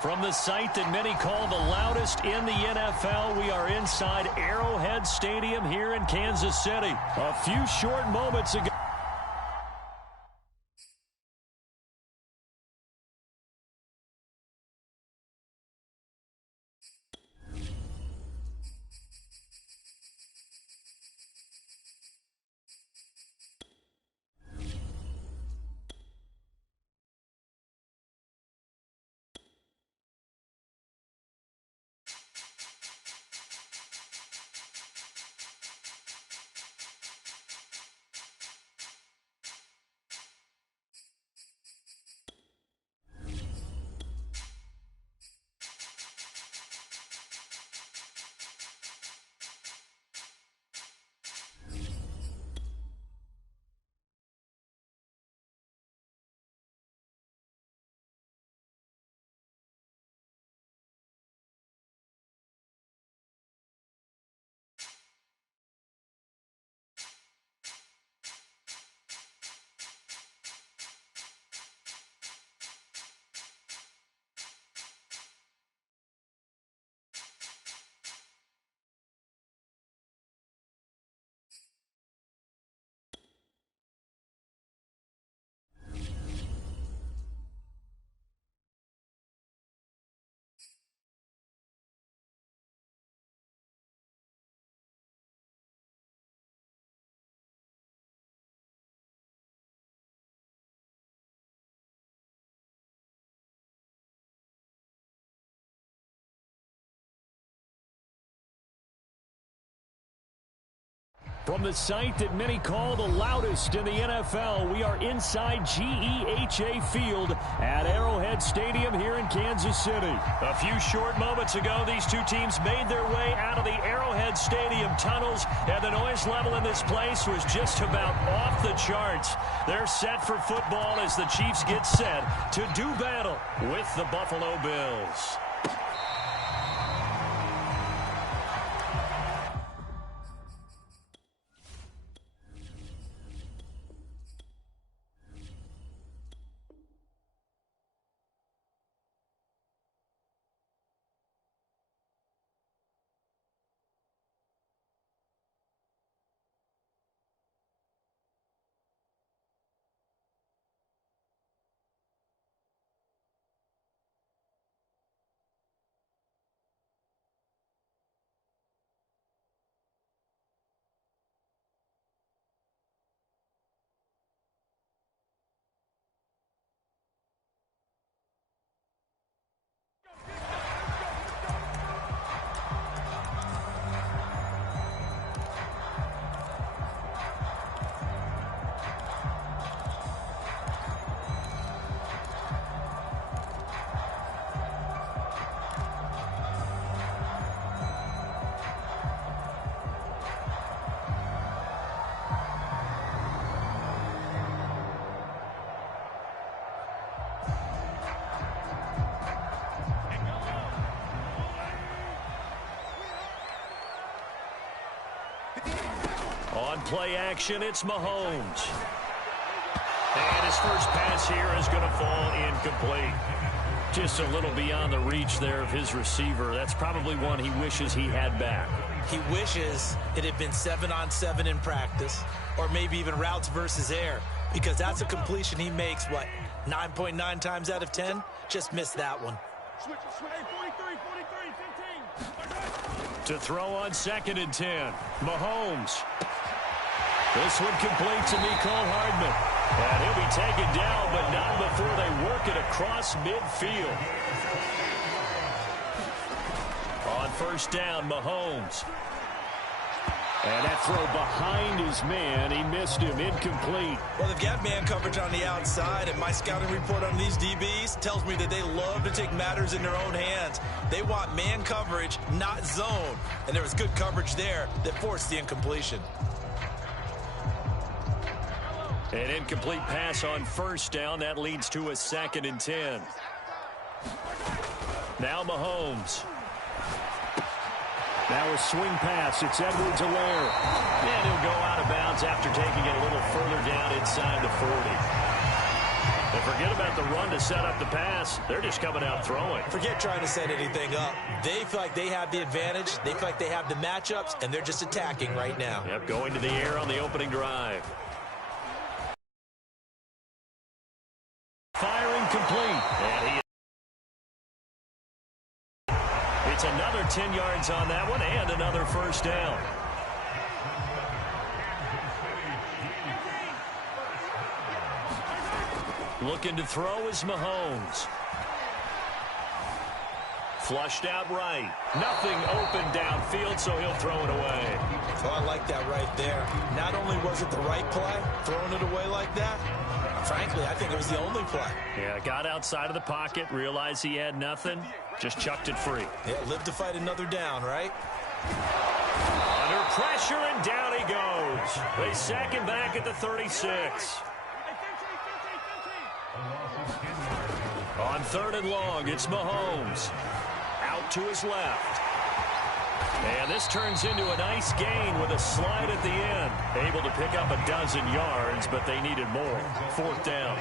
From the site that many call the loudest in the NFL, we are inside Arrowhead Stadium here in Kansas City. A few short moments ago. From the site that many call the loudest in the NFL, we are inside GEHA Field at Arrowhead Stadium here in Kansas City. A few short moments ago, these two teams made their way out of the Arrowhead Stadium tunnels, and the noise level in this place was just about off the charts. They're set for football as the Chiefs get set to do battle with the Buffalo Bills. On play action, it's Mahomes. And his first pass here is going to fall incomplete. Just a little beyond the reach there of his receiver. That's probably one he wishes he had back. He wishes it had been 7-on-7 in practice, or maybe even routes versus air, because that's a completion he makes, 9.9 times out of 10? Just missed that one. Switch, hey, 43, 15. To throw on 2nd and 10, Mahomes. This one complete to Mecole Hardman. And he'll be taken down, but not before they work it across midfield. On 1st down, Mahomes. And that throw behind his man. He missed him. Incomplete. Well, they've got man coverage on the outside, and my scouting report on these DBs tells me that they love to take matters in their own hands. They want man coverage, not zone. And there was good coverage there that forced the incompletion. An incomplete pass on 1st down. That leads to a 2nd and 10. Now Mahomes. Now a swing pass. It's Edwards-Helaire. And he'll go out of bounds after taking it a little further down inside the 40. And forget about the run to set up the pass. They're just coming out throwing. Forget trying to set anything up. They feel like they have the advantage. They feel like they have the matchups, and they're just attacking right now. Yep, going to the air on the opening drive. Firing complete. And it's another 10 yards on that one and another first down. Looking to throw is Mahomes. Flushed out right. Nothing open downfield, so he'll throw it away. Oh, I like that right there. Not only was it the right play, throwing it away like that, frankly, I think it was the only play. Yeah, got outside of the pocket, realized he had nothing, just chucked it free. Yeah, live to fight another down, right? Under pressure, and down he goes. They sack him back at the 36. On 3rd and long, it's Mahomes. Out to his left. And this turns into a nice gain with a slide at the end. Able to pick up a dozen yards, but they needed more. 4th down.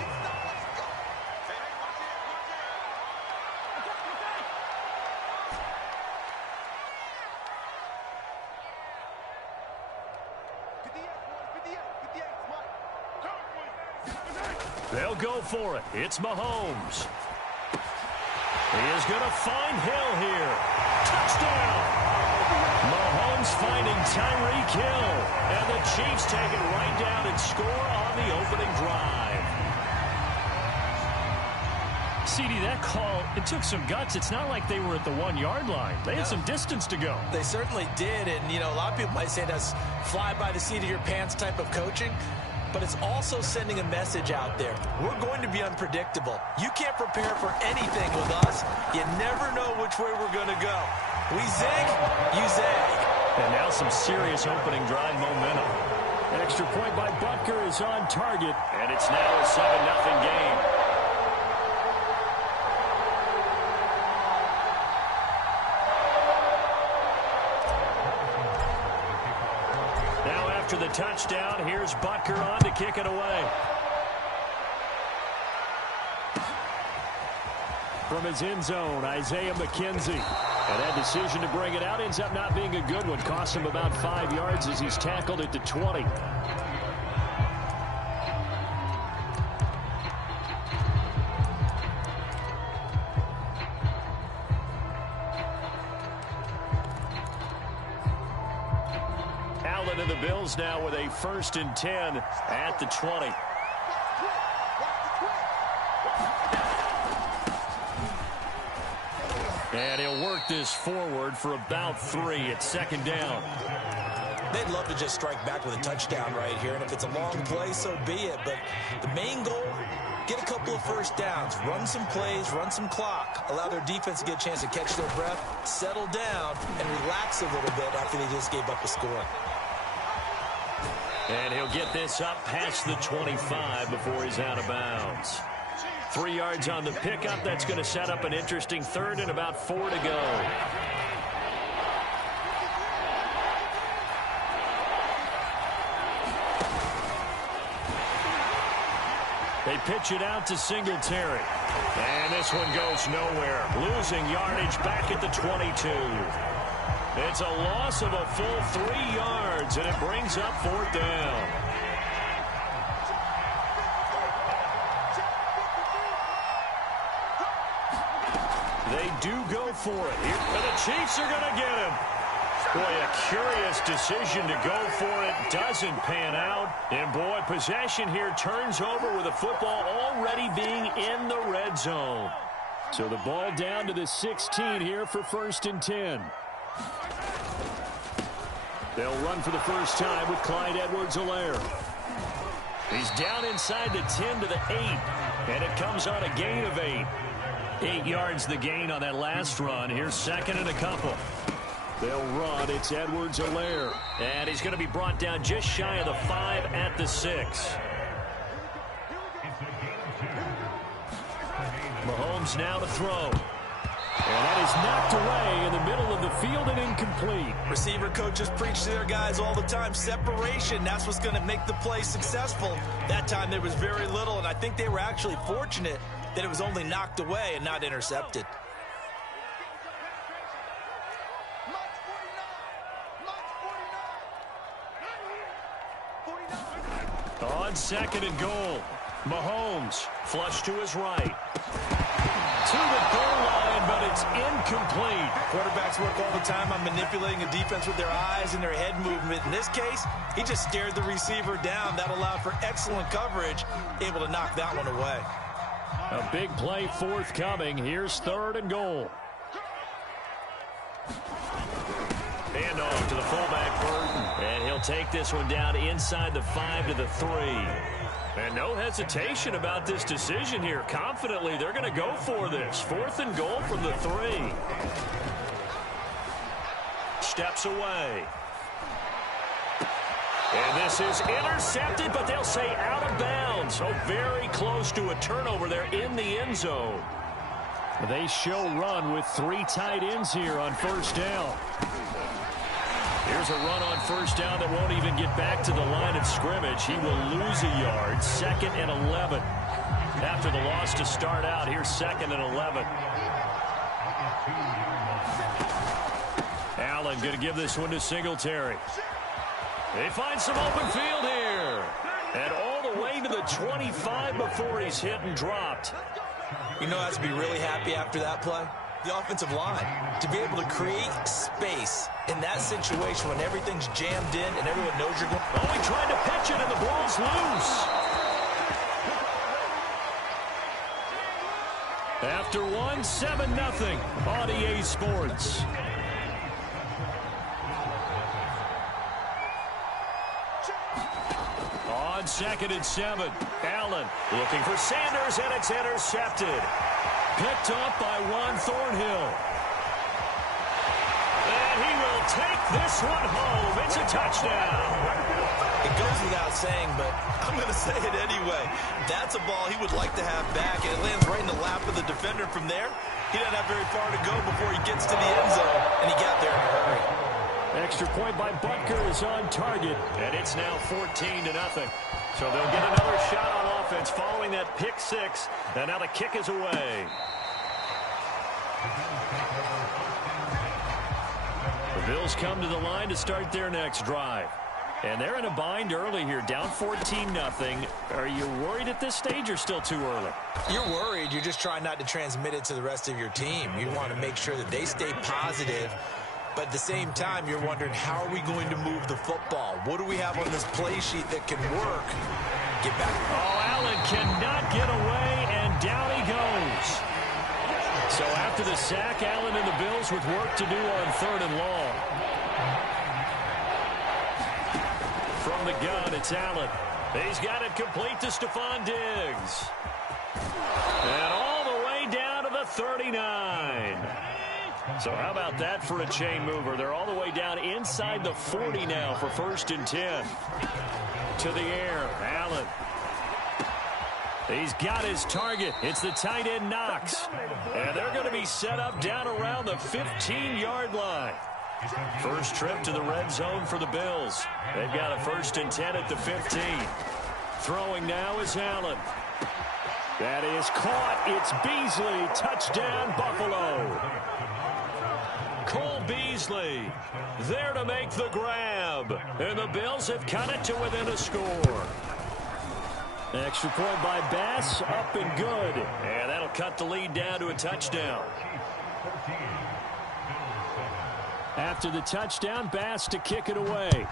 They'll go for it. It's Mahomes. He is going to find Hill here. Touchdown! Mahomes finding Tyreek Hill. And the Chiefs take it right down and score on the opening drive. CD, that call, it took some guts. It's not like they were at the 1-yard line. They had some distance to go. They certainly did. And, you know, a lot of people might say that's fly by the seat of your pants type of coaching. But it's also sending a message out there. We're going to be unpredictable. You can't prepare for anything with us. You never know which way we're going to go. We zig, you zag. And now some serious opening drive momentum. Extra point by Butker is on target, and it's now a 7-0 game. After the touchdown, here's Butker on to kick it away. From his end zone, Isaiah McKenzie. And that decision to bring it out ends up not being a good one. Costs him about 5 yards as he's tackled at the 20. And the Bills now with a 1st and 10 at the 20. And he'll work this forward for about 3 at 2nd down. They'd love to just strike back with a touchdown right here, and if it's a long play, so be it. But the main goal, get a couple of first downs, run some plays, run some clock, allow their defense to get a chance to catch their breath, settle down, and relax a little bit after they just gave up a score. And he'll get this up past the 25 before he's out of bounds. 3 yards on the pickup. That's going to set up an interesting 3rd and about 4 to go. They pitch it out to Singletary. And this one goes nowhere. Losing yardage back at the 22. It's a loss of a full 3 yards, and it brings up 4th down. They do go for it here, and the Chiefs are going to get him. Boy, a curious decision to go for it. Doesn't pan out. And, boy, possession here turns over with the football already being in the red zone. So the ball down to the 16 here for 1st and 10. They'll run for the first time with Clyde Edwards-Helaire. He's down inside the 10 to the 8, and it comes on a gain of 8. 8 yards the gain on that last run. Here's 2nd and a couple. They'll run. It's Edwards-Helaire. And he's going to be brought down just shy of the 5 at the 6. Mahomes now to throw. And that is knocked away in the middle of the field and incomplete. Receiver coaches preach to their guys all the time. Separation, that's what's going to make the play successful. That time there was very little, and I think they were actually fortunate that it was only knocked away and not intercepted. On 2nd and goal, Mahomes flush to his right. To the goal line, but it's incomplete. Quarterbacks work all the time on manipulating a defense with their eyes and their head movement. In this case, he just stared the receiver down. That allowed for excellent coverage, able to knock that one away. A big play forthcoming. Here's 3rd and goal. Hand off to the fullback, Burton. And he'll take this one down inside the 5 to the 3. And no hesitation about this decision here. Confidently, they're going to go for this. 4th and goal from the 3. Steps away. And this is intercepted, but they'll say out of bounds. So very close to a turnover there in the end zone. They show run with 3 tight ends here on 1st down. Here's a run on 1st down that won't even get back to the line of scrimmage. He will lose a yard. 2nd and 11. After the loss to start out, here's 2nd and 11. Allen going to give this one to Singletary. They find some open field here. And all the way to the 25 before he's hit and dropped. You know, has to be really happy after that play. The offensive line, to be able to create space in that situation when everything's jammed in and everyone knows you're going. Oh, he tried to pitch it and the ball's loose. After 1, 7-0 on EA Sports. On 2nd and 7, Allen looking for Sanders, and it's intercepted. Picked up by Juan Thornhill. And he will take this one home. It's a touchdown. It goes without saying, but I'm going to say it anyway. That's a ball he would like to have back, and it lands right in the lap of the defender. From there, he doesn't have very far to go before he gets to the end zone, and he got there in a hurry. Extra point by Butker is on target, and it's now 14-0. So they'll get another shot on offense following that pick 6, and now the kick is away. The Bills come to the line to start their next drive. And they're in a bind early here, down 14-0. Are you worried at this stage or still too early? You're worried. You're just trying not to transmit it to the rest of your team. You want to make sure that they stay positive. But at the same time, you're wondering, how are we going to move the football? What do we have on this play sheet that can work? Get back. Oh, Allen cannot get away, and down he goes. So after the sack, Allen and the Bills with work to do on 3rd and long. From the gun, it's Allen. He's got it complete to Stephon Diggs. And all the way down to the 39. So how about that for a chain mover? They're all the way down inside the 40 now for 1st and 10. To the air, Allen. He's got his target. It's the tight end Knox. And they're going to be set up down around the 15-yard line. First trip to the red zone for the Bills. They've got a 1st and 10 at the 15. Throwing now is Allen. That is caught. It's Beasley. Touchdown, Buffalo. Cole Beasley there to make the grab. And the Bills have cut it to within a score. Extra point by Bass, up and good. And that'll cut the lead down to a touchdown. After the touchdown, Bass to kick it away.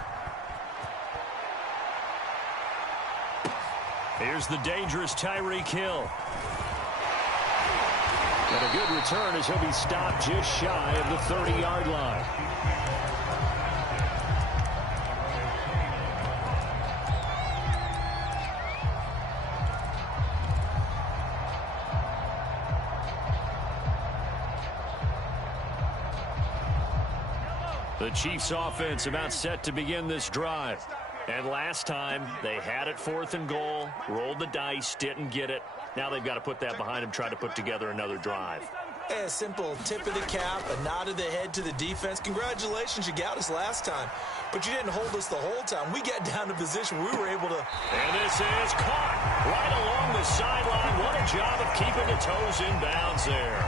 Here's the dangerous Tyreek Hill. And a good return as he'll be stopped just shy of the 30-yard line. The Chiefs offense about set to begin this drive. And last time they had it 4th and goal, rolled the dice, didn't get it. Now they've got to put that behind them, try to put together another drive. A simple tip of the cap, a nod of the head to the defense. Congratulations, you got us last time. But you didn't hold us the whole time. We got down to position. We were able to... And this is caught right along the sideline. What a job of keeping the toes in bounds there.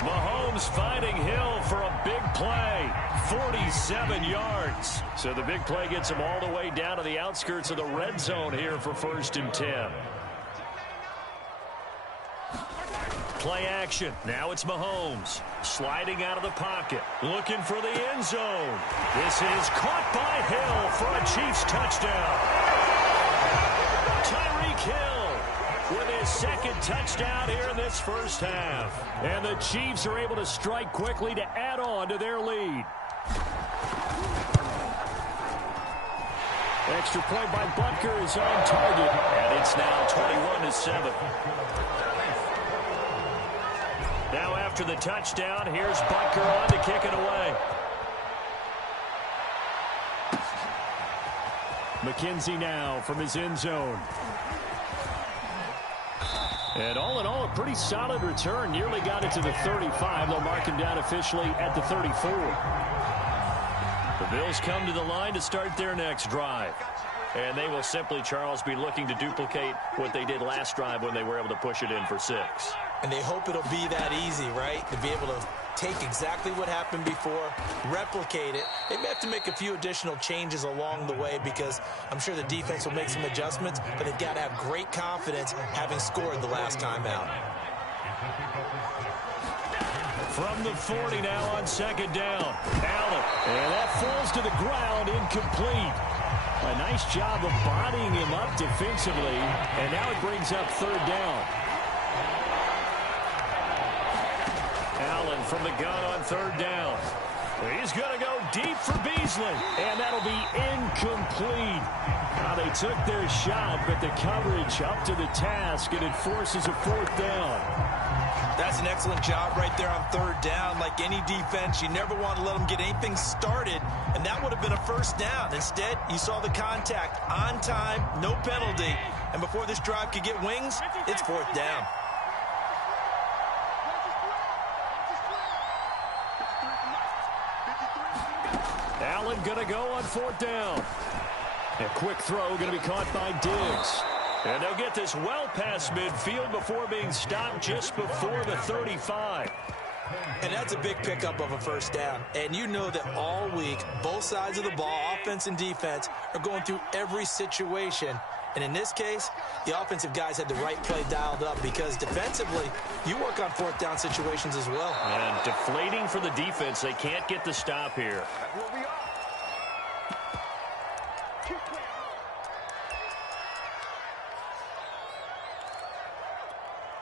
Mahomes finding Hill for a big play. 47 yards. So the big play gets him all the way down to the outskirts of the red zone here for 1st and 10. Play action. Now it's Mahomes. Sliding out of the pocket. Looking for the end zone. This is caught by Hill for a Chiefs touchdown. Tyreek Hill with his 2nd touchdown here in this first half. And the Chiefs are able to strike quickly to add on to their lead. Extra point by Butker is on target. And it's now 21-7. Now after the touchdown, here's Butker on to kick it away. McKenzie now from his end zone. And all in all, a pretty solid return. Nearly got it to the 35. They'll mark him down officially at the 34. The Bills come to the line to start their next drive. And they will simply, Charles, be looking to duplicate what they did last drive when they were able to push it in for 6. And they hope it'll be that easy, right? To be able to take exactly what happened before, replicate it. They may have to make a few additional changes along the way because I'm sure the defense will make some adjustments, but they've got to have great confidence having scored the last time out. From the 40 now on 2nd down. Allen. And that falls to the ground, incomplete. A nice job of bodying him up defensively. And now it brings up 3rd down. Allen from the gun on 3rd down. He's going to go deep for Beasley. And that'll be incomplete. Now they took their shot, but the coverage up to the task, and it forces a 4th down. That's an excellent job right there on 3rd down. Like any defense, you never want to let them get anything started, and that would have been a 1st down. Instead, you saw the contact on time, no penalty, and before this drive could get wings, it's 4th down. Allen going to go on 4th down. A quick throw going to be caught by Diggs. And they'll get this well past midfield before being stopped just before the 35. And that's a big pickup of a 1st down. And you know that all week, both sides of the ball, offense and defense, are going through every situation. And in this case, the offensive guys had the right play dialed up because defensively, you work on 4th down situations as well. And deflating for the defense. They can't get the stop here.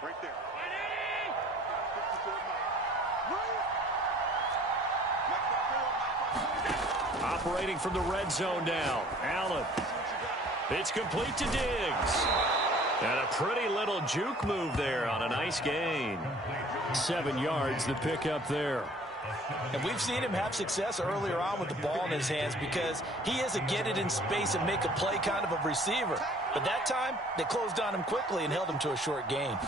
Right there. Operating from the red zone now. Allen. It's complete to Diggs. And a pretty little juke move there on a nice gain. 7 yards, the pickup there. And we've seen him have success earlier on with the ball in his hands because he is a get it in space and make a play kind of a receiver. But that time, they closed on him quickly and held him to a short gain.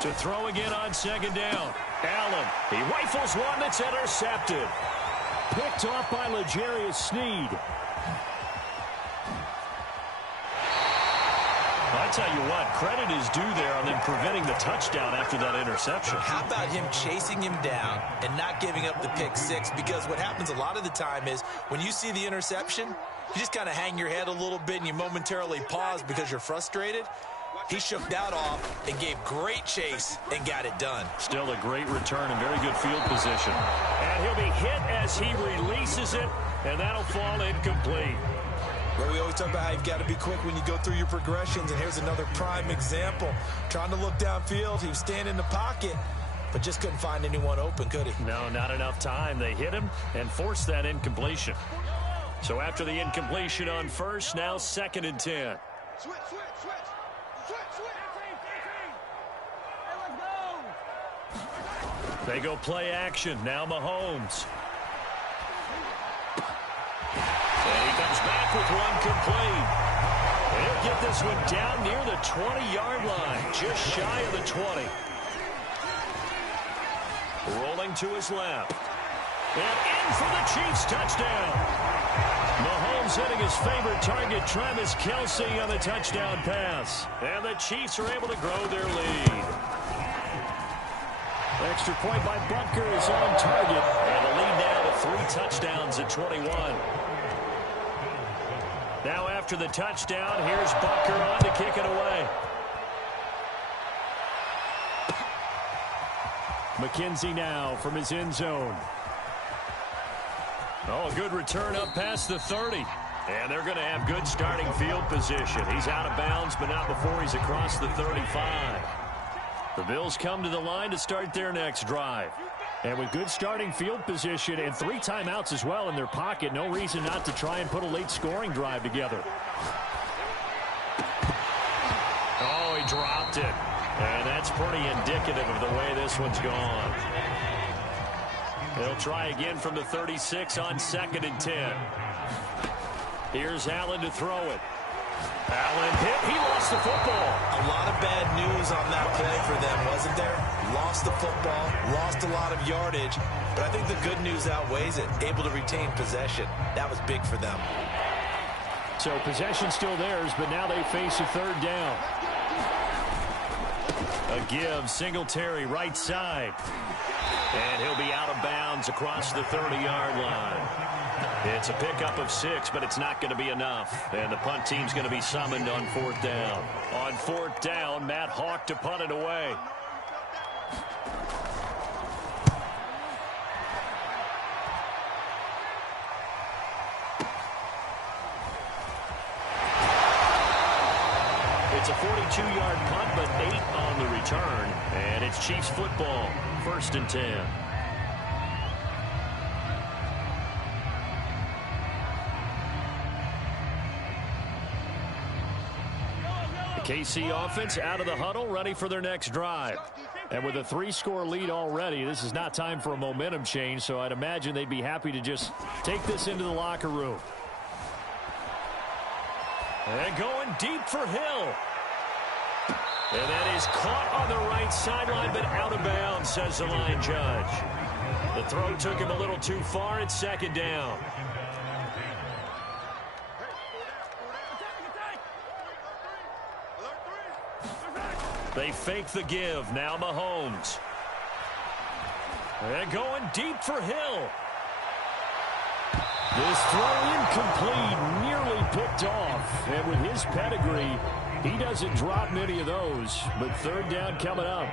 To throw again on 2nd down. Allen, he rifles one that's intercepted. Picked off by L'Jarius Sneed. I tell you what, credit is due there on them preventing the touchdown after that interception. How about him chasing him down and not giving up the pick 6? Because what happens a lot of the time is when you see the interception, you just kind of hang your head a little bit and you momentarily pause because you're frustrated. He shook that off and gave great chase and got it done. Still a great return and very good field position. And he'll be hit as he releases it, and that'll fall incomplete. Well, we always talk about how you've got to be quick when you go through your progressions, and here's another prime example. Trying to look downfield, he was standing in the pocket, but just couldn't find anyone open, could he? No, not enough time. They hit him and forced that incompletion. So after the incompletion on 1st, now 2nd and 10. Switch. They go play action. Now Mahomes. And he comes back with one complete. He'll get this one down near the 20-yard line, just shy of the 20. Rolling to his left. And in for the Chiefs touchdown. Mahomes hitting his favorite target, Travis Kelce, on the touchdown pass. And the Chiefs are able to grow their lead. Extra point by Butker is on target. And the lead now to 3 touchdowns at 21. Now after the touchdown, here's Butker on to kick it away. McKenzie now from his end zone. Oh, a good return up past the 30. And they're going to have good starting field position. He's out of bounds, but not before he's across the 35. The Bills come to the line to start their next drive. And with good starting field position and 3 timeouts as well in their pocket, no reason not to try and put a late scoring drive together. Oh, he dropped it. And that's pretty indicative of the way this one's gone. They'll try again from the 36 on 2nd and 10. Here's Allen to throw it. Allen hit. He lost the football. A lot of bad news on that play for them, wasn't there? Lost the football, lost a lot of yardage, but I think the good news outweighs it. Able to retain possession. That was big for them. So possession still theirs, but now they face a 3rd down. A give, Singletary right side. And he'll be out of bounds across the 30-yard line. It's a pickup of 6, but it's not going to be enough. And the punt team's going to be summoned on 4th down. On 4th down, Matt Hawk to punt it away. It's a 42-yard punt, but 8 on the return. And it's Chiefs football, 1st and 10. The KC offense out of the huddle, ready for their next drive. And with a 3-score lead already, this is not time for a momentum change, so I'd imagine they'd be happy to just take this into the locker room. And going deep for Hill. And that is caught on the right sideline, but out of bounds, says the line judge. The throw took him a little too far. It's 2nd down. They fake the give. Now Mahomes. And going deep for Hill. This throw incomplete, nearly picked off. And with his pedigree, he doesn't drop many of those. But 3rd down coming up.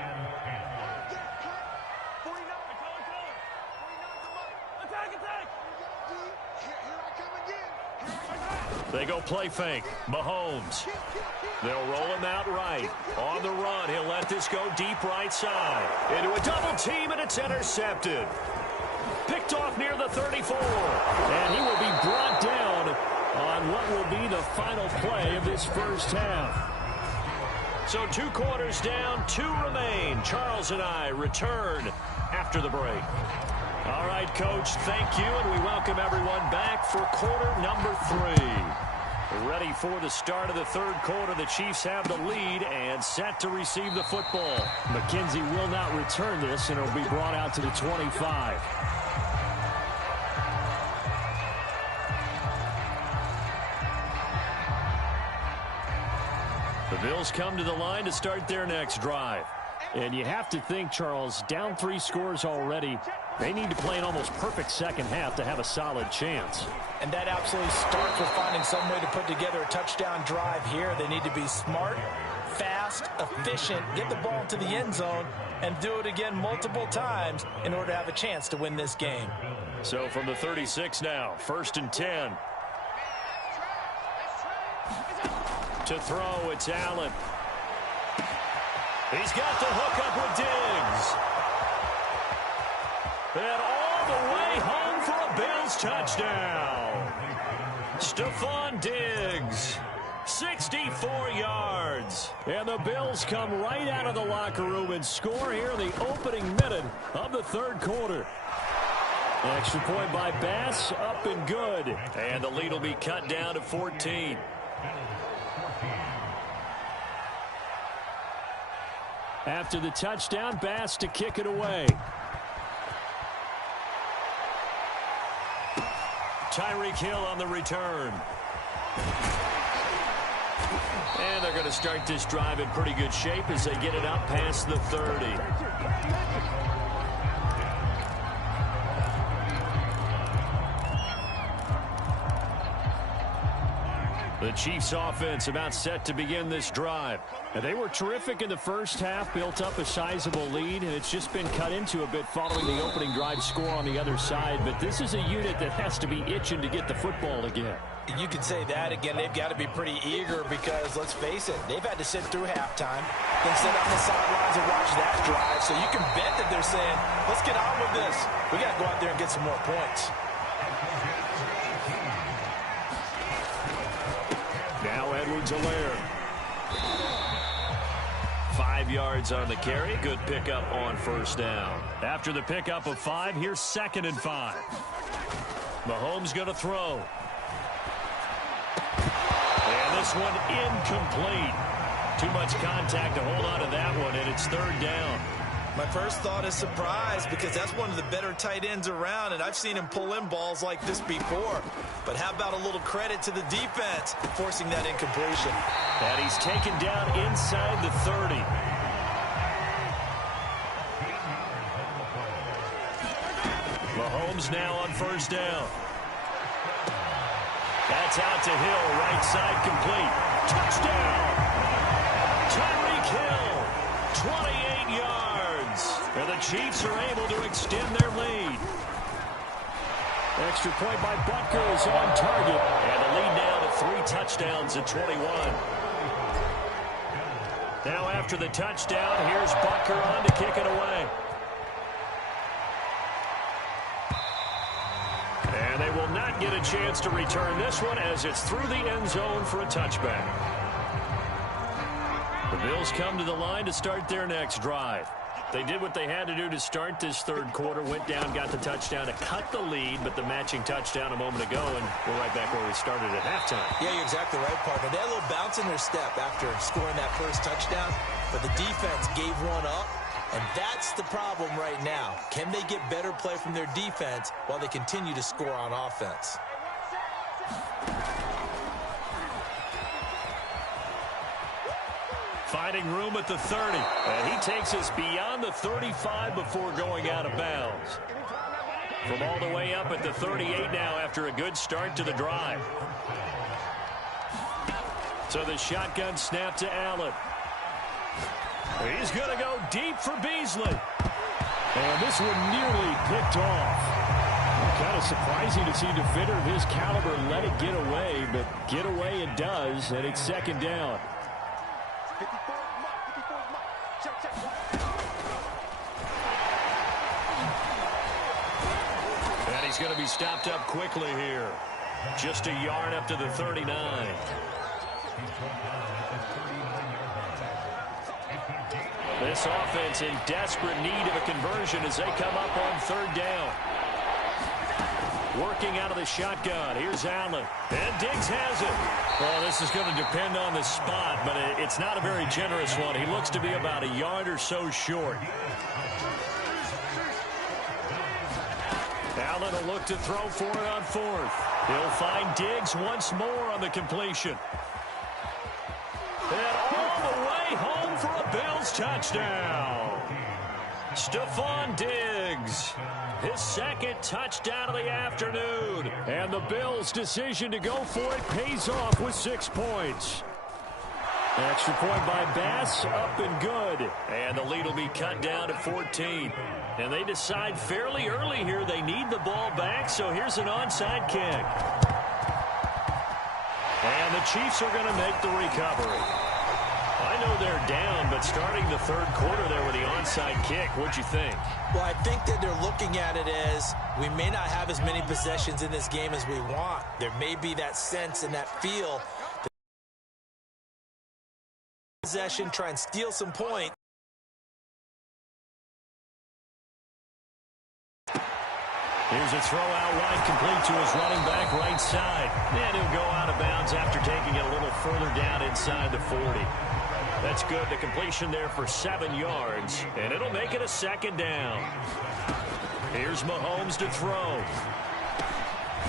They go play fake. Mahomes. They'll roll him out right. On the run, he'll let this go deep right side. Into a double team, and it's intercepted. Picked off near the 34. And he will be brought down on what will be the final play of this first half. So 2 quarters down, 2 remain. Charles and I return after the break. All right, Coach, thank you, and we welcome everyone back for quarter number 3. Ready for the start of the 3rd quarter. The Chiefs have the lead and set to receive the football. McKenzie will not return this, and it'll be brought out to the 25. The Bills come to the line to start their next drive. And you have to think, Charles, down 3 scores already. They need to play an almost perfect second half to have a solid chance. And that absolutely starts with finding some way to put together a touchdown drive here. They need to be smart, fast, efficient, get the ball to the end zone, and do it again multiple times in order to have a chance to win this game. So from the 36 now, 1st and 10. To throw, it's Allen. He's got the hook up with Diggs. And all the way home for a Bills touchdown. Stephon Diggs, 64 yards. And the Bills come right out of the locker room and score here in the opening minute of the 3rd quarter. Extra point by Bass, up and good. And the lead will be cut down to 14. After the touchdown, Bass to kick it away. Tyreek Hill on the return. And they're going to start this drive in pretty good shape as they get it up past the 30. The Chiefs offense about set to begin this drive. And they were terrific in the first half, built up a sizable lead, and it's just been cut into a bit following the opening drive score on the other side. But this is a unit that has to be itching to get the football again. You can say that again. They've got to be pretty eager because, let's face it, they've had to sit through halftime, then sit on the sidelines and watch that drive. So you can bet that they're saying, let's get on with this. We got to go out there and get some more points. Now Edwards-Helaire. 5 yards on the carry. Good pickup on first down. After the pickup of 5, here's 2nd and 5. Mahomes going to throw. And this one incomplete. Too much contact to hold on to that one, and it's 3rd down. My first thought is surprise because that's one of the better tight ends around, and I've seen him pull in balls like this before. But how about a little credit to the defense forcing that incompletion? And he's taken down inside the 30. Mahomes now on first down. That's out to Hill, right side complete. Touchdown! Tyreek Hill, 28 yards. And the Chiefs are able to extend their lead. Extra point by Butker is on target. And the lead now to 3 touchdowns at 21. Now after the touchdown, here's Butker on to kick it away. And they will not get a chance to return this one as it's through the end zone for a touchback. The Bills come to the line to start their next drive. They did what they had to do to start this 3rd quarter, went down, got the touchdown to cut the lead, but the matching touchdown a moment ago, and we're right back where we started at halftime. Yeah, you're exactly right, partner. They had a little bounce in their step after scoring that first touchdown, but the defense gave one up, and that's the problem right now. Can they get better play from their defense while they continue to score on offense? Finding room at the 30. And he takes us beyond the 35 before going out of bounds. From all the way up at the 38 now after a good start to the drive. So the shotgun snap to Allen. He's going to go deep for Beasley. And this one nearly picked off. Kind of surprising to see a defender of his caliber let it get away, but get away it does, and it's 2nd down. And he's going to be stopped up quickly here. Just a yard up to the 39. This offense in desperate need of a conversion as they come up on 3rd down. Working out of the shotgun. Here's Allen. And Diggs has it. Well, this is going to depend on the spot, but it's not a very generous one. He looks to be about a yard or so short. Allen will look to throw for it on 4th. He'll find Diggs once more on the completion. And all the way home for a Bills touchdown. Stephon Diggs. His 2nd touchdown of the afternoon. And the Bills' decision to go for it pays off with 6 points. Extra point by Bass, up and good. And the lead will be cut down to 14. And they decide fairly early here they need the ball back, so here's an onside kick. And the Chiefs are going to make the recovery. I know they're down, but starting the 3rd quarter there with the onside kick, what'd you think? Well, I think that they're looking at it as we may not have as many possessions in this game as we want. There may be that sense and that feel. Possession, try and steal some points. Here's a throw out wide, complete to his running back right side. And he'll go out of bounds after taking it a little further down inside the 40. That's good. The completion there for 7 yards. And it'll make it a 2nd down. Here's Mahomes to throw.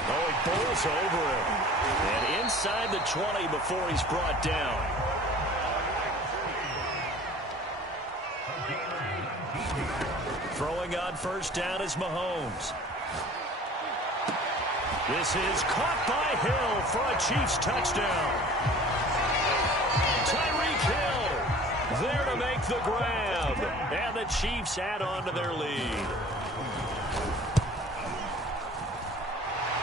Oh, he bowls over him. And inside the 20 before he's brought down. Throwing on first down is Mahomes. This is caught by Hill for a Chiefs touchdown. Tyreek Hill there to make the grab. And the Chiefs add on to their lead.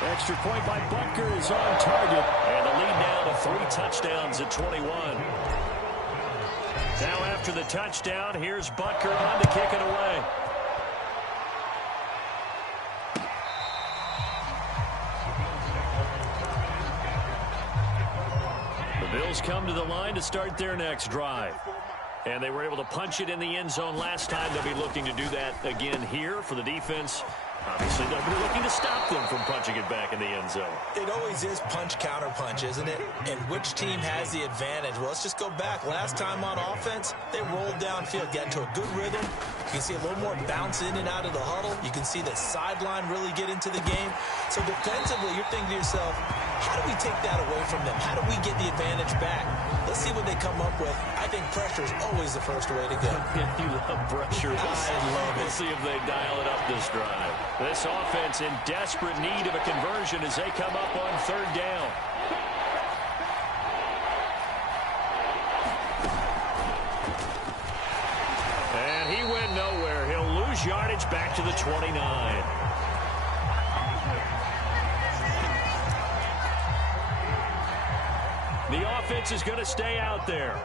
Extra point by Butker is on target. And the lead now to 3 touchdowns at 21. Now after the touchdown, here's Butker on to kick it away. The Bills come to the line to start their next drive. And they were able to punch it in the end zone last time. They'll be looking to do that again here for the defense. Obviously, they'll be looking to stop them from punching it back in the end zone. It always is punch-counter-punch, isn't it? And which team has the advantage? Well, let's just go back. Last time on offense, they rolled downfield, got into a good rhythm. You can see a little more bounce in and out of the huddle. You can see the sideline really get into the game. So defensively, you're thinking to yourself, how do we take that away from them? How do we get the advantage back? Let's see what they come up with. I think pressure is always the first way to go. You love pressure. I love it. We'll see if they dial it up this drive. This offense in desperate need of a conversion as they come up on third down. And he went nowhere. He'll lose yardage back to the 29. The offense is going to stay out there.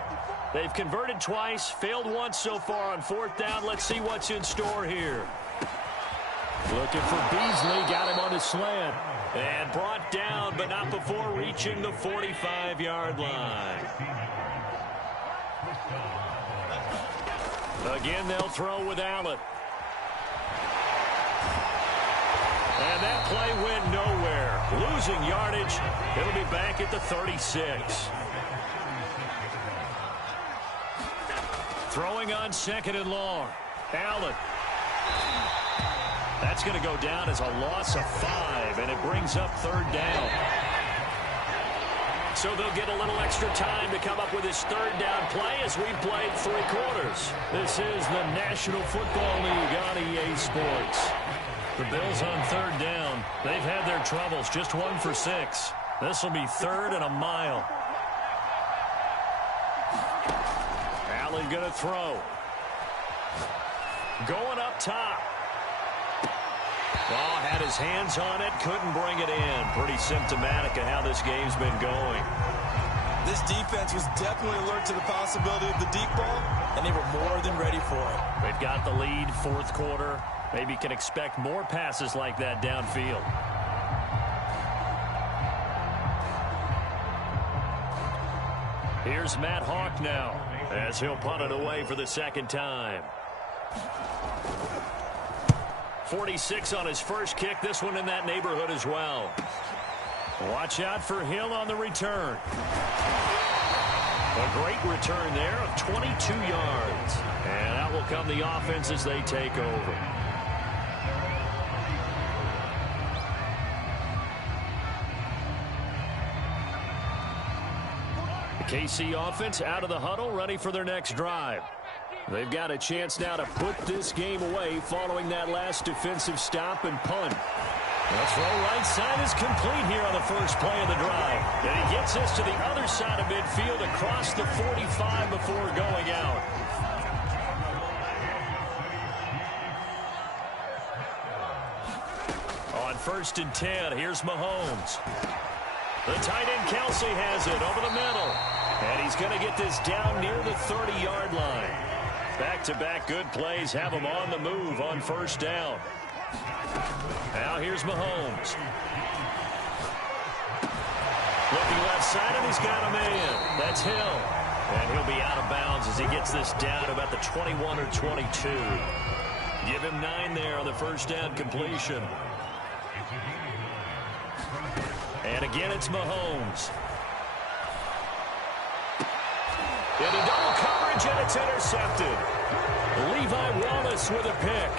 They've converted twice, failed once so far on fourth down. Let's see what's in store here. Looking for Beasley, got him on his slant. And brought down, but not before reaching the 45-yard line. Again, they'll throw with Allen. And that play went nowhere. Losing yardage. It'll be back at the 36. Throwing on second and long. Allen. That's going to go down as a loss of 5, and it brings up third down. So they'll get a little extra time to come up with his third down play as we played 3 quarters. This is the National Football League on EA Sports. The Bills on third down. They've had their troubles, just 1 for 6. This will be 3rd and a mile. Allen going to throw. Going up top. Oh, had his hands on it, couldn't bring it in. Pretty symptomatic of how this game's been going. This defense was definitely alert to the possibility of the deep ball, and they were more than ready for it. They've got the lead, 4th quarter. Maybe can expect more passes like that downfield. Here's Matt Hawk now, as he'll punt it away for the 2nd time. 46 on his first kick. This one in that neighborhood as well. Watch out for Hill on the return. A great return there of 22 yards. And out will come the offense as they take over. The KC offense out of the huddle, ready for their next drive. They've got a chance now to put this game away following that last defensive stop and punt. The throw right side is complete here on the first play of the drive. And he gets us to the other side of midfield across the 45 before going out. On 1st and 10, here's Mahomes. The tight end Kelsey has it over the middle. And he's going to get this down near the 30-yard line. Back-to-back good plays have him on the move on 1st down. Now here's Mahomes. Looking left side, and he's got a man. That's Hill. And he'll be out of bounds as he gets this down to about the 21 or 22. Give him 9 there on the 1st down completion. And again, it's Mahomes. Into double coverage, and it's intercepted. Levi Wallace with a pick.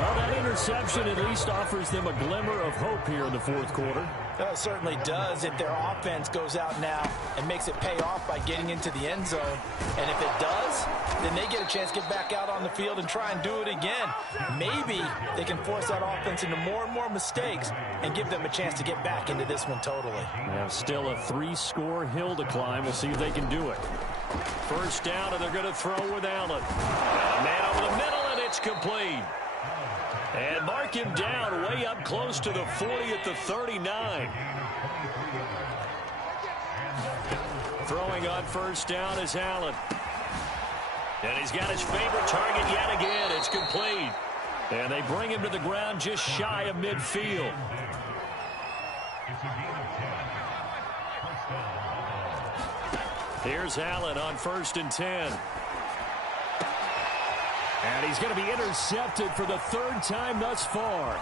Well, that interception at least offers them a glimmer of hope here in the fourth quarter. It certainly does if their offense goes out now and makes it pay off by getting into the end zone. And if it does, then they get a chance to get back out on the field and try and do it again. Maybe they can force that offense into more and more mistakes and give them a chance to get back into this one totally. They have still a 3-score hill to climb. We'll see if they can do it. First down, and they're going to throw with Allen. A man over the middle, and it's complete. And mark him down way up close to the 40 at the 39. Throwing on first down is Allen. And he's got his favorite target yet again. It's complete. And they bring him to the ground just shy of midfield. Here's Allen on 1st and 10. And he's going to be intercepted for the 3rd time thus far.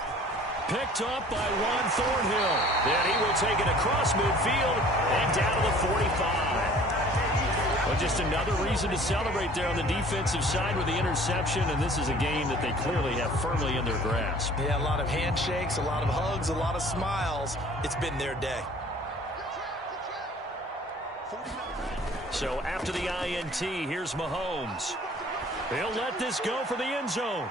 Picked up by Juan Thornhill. Then he will take it across midfield and down to the 45. Well, just another reason to celebrate there on the defensive side with the interception, and this is a game that they clearly have firmly in their grasp. Yeah, a lot of handshakes, a lot of hugs, a lot of smiles. It's been their day. So after the INT, here's Mahomes. He'll let this go for the end zone.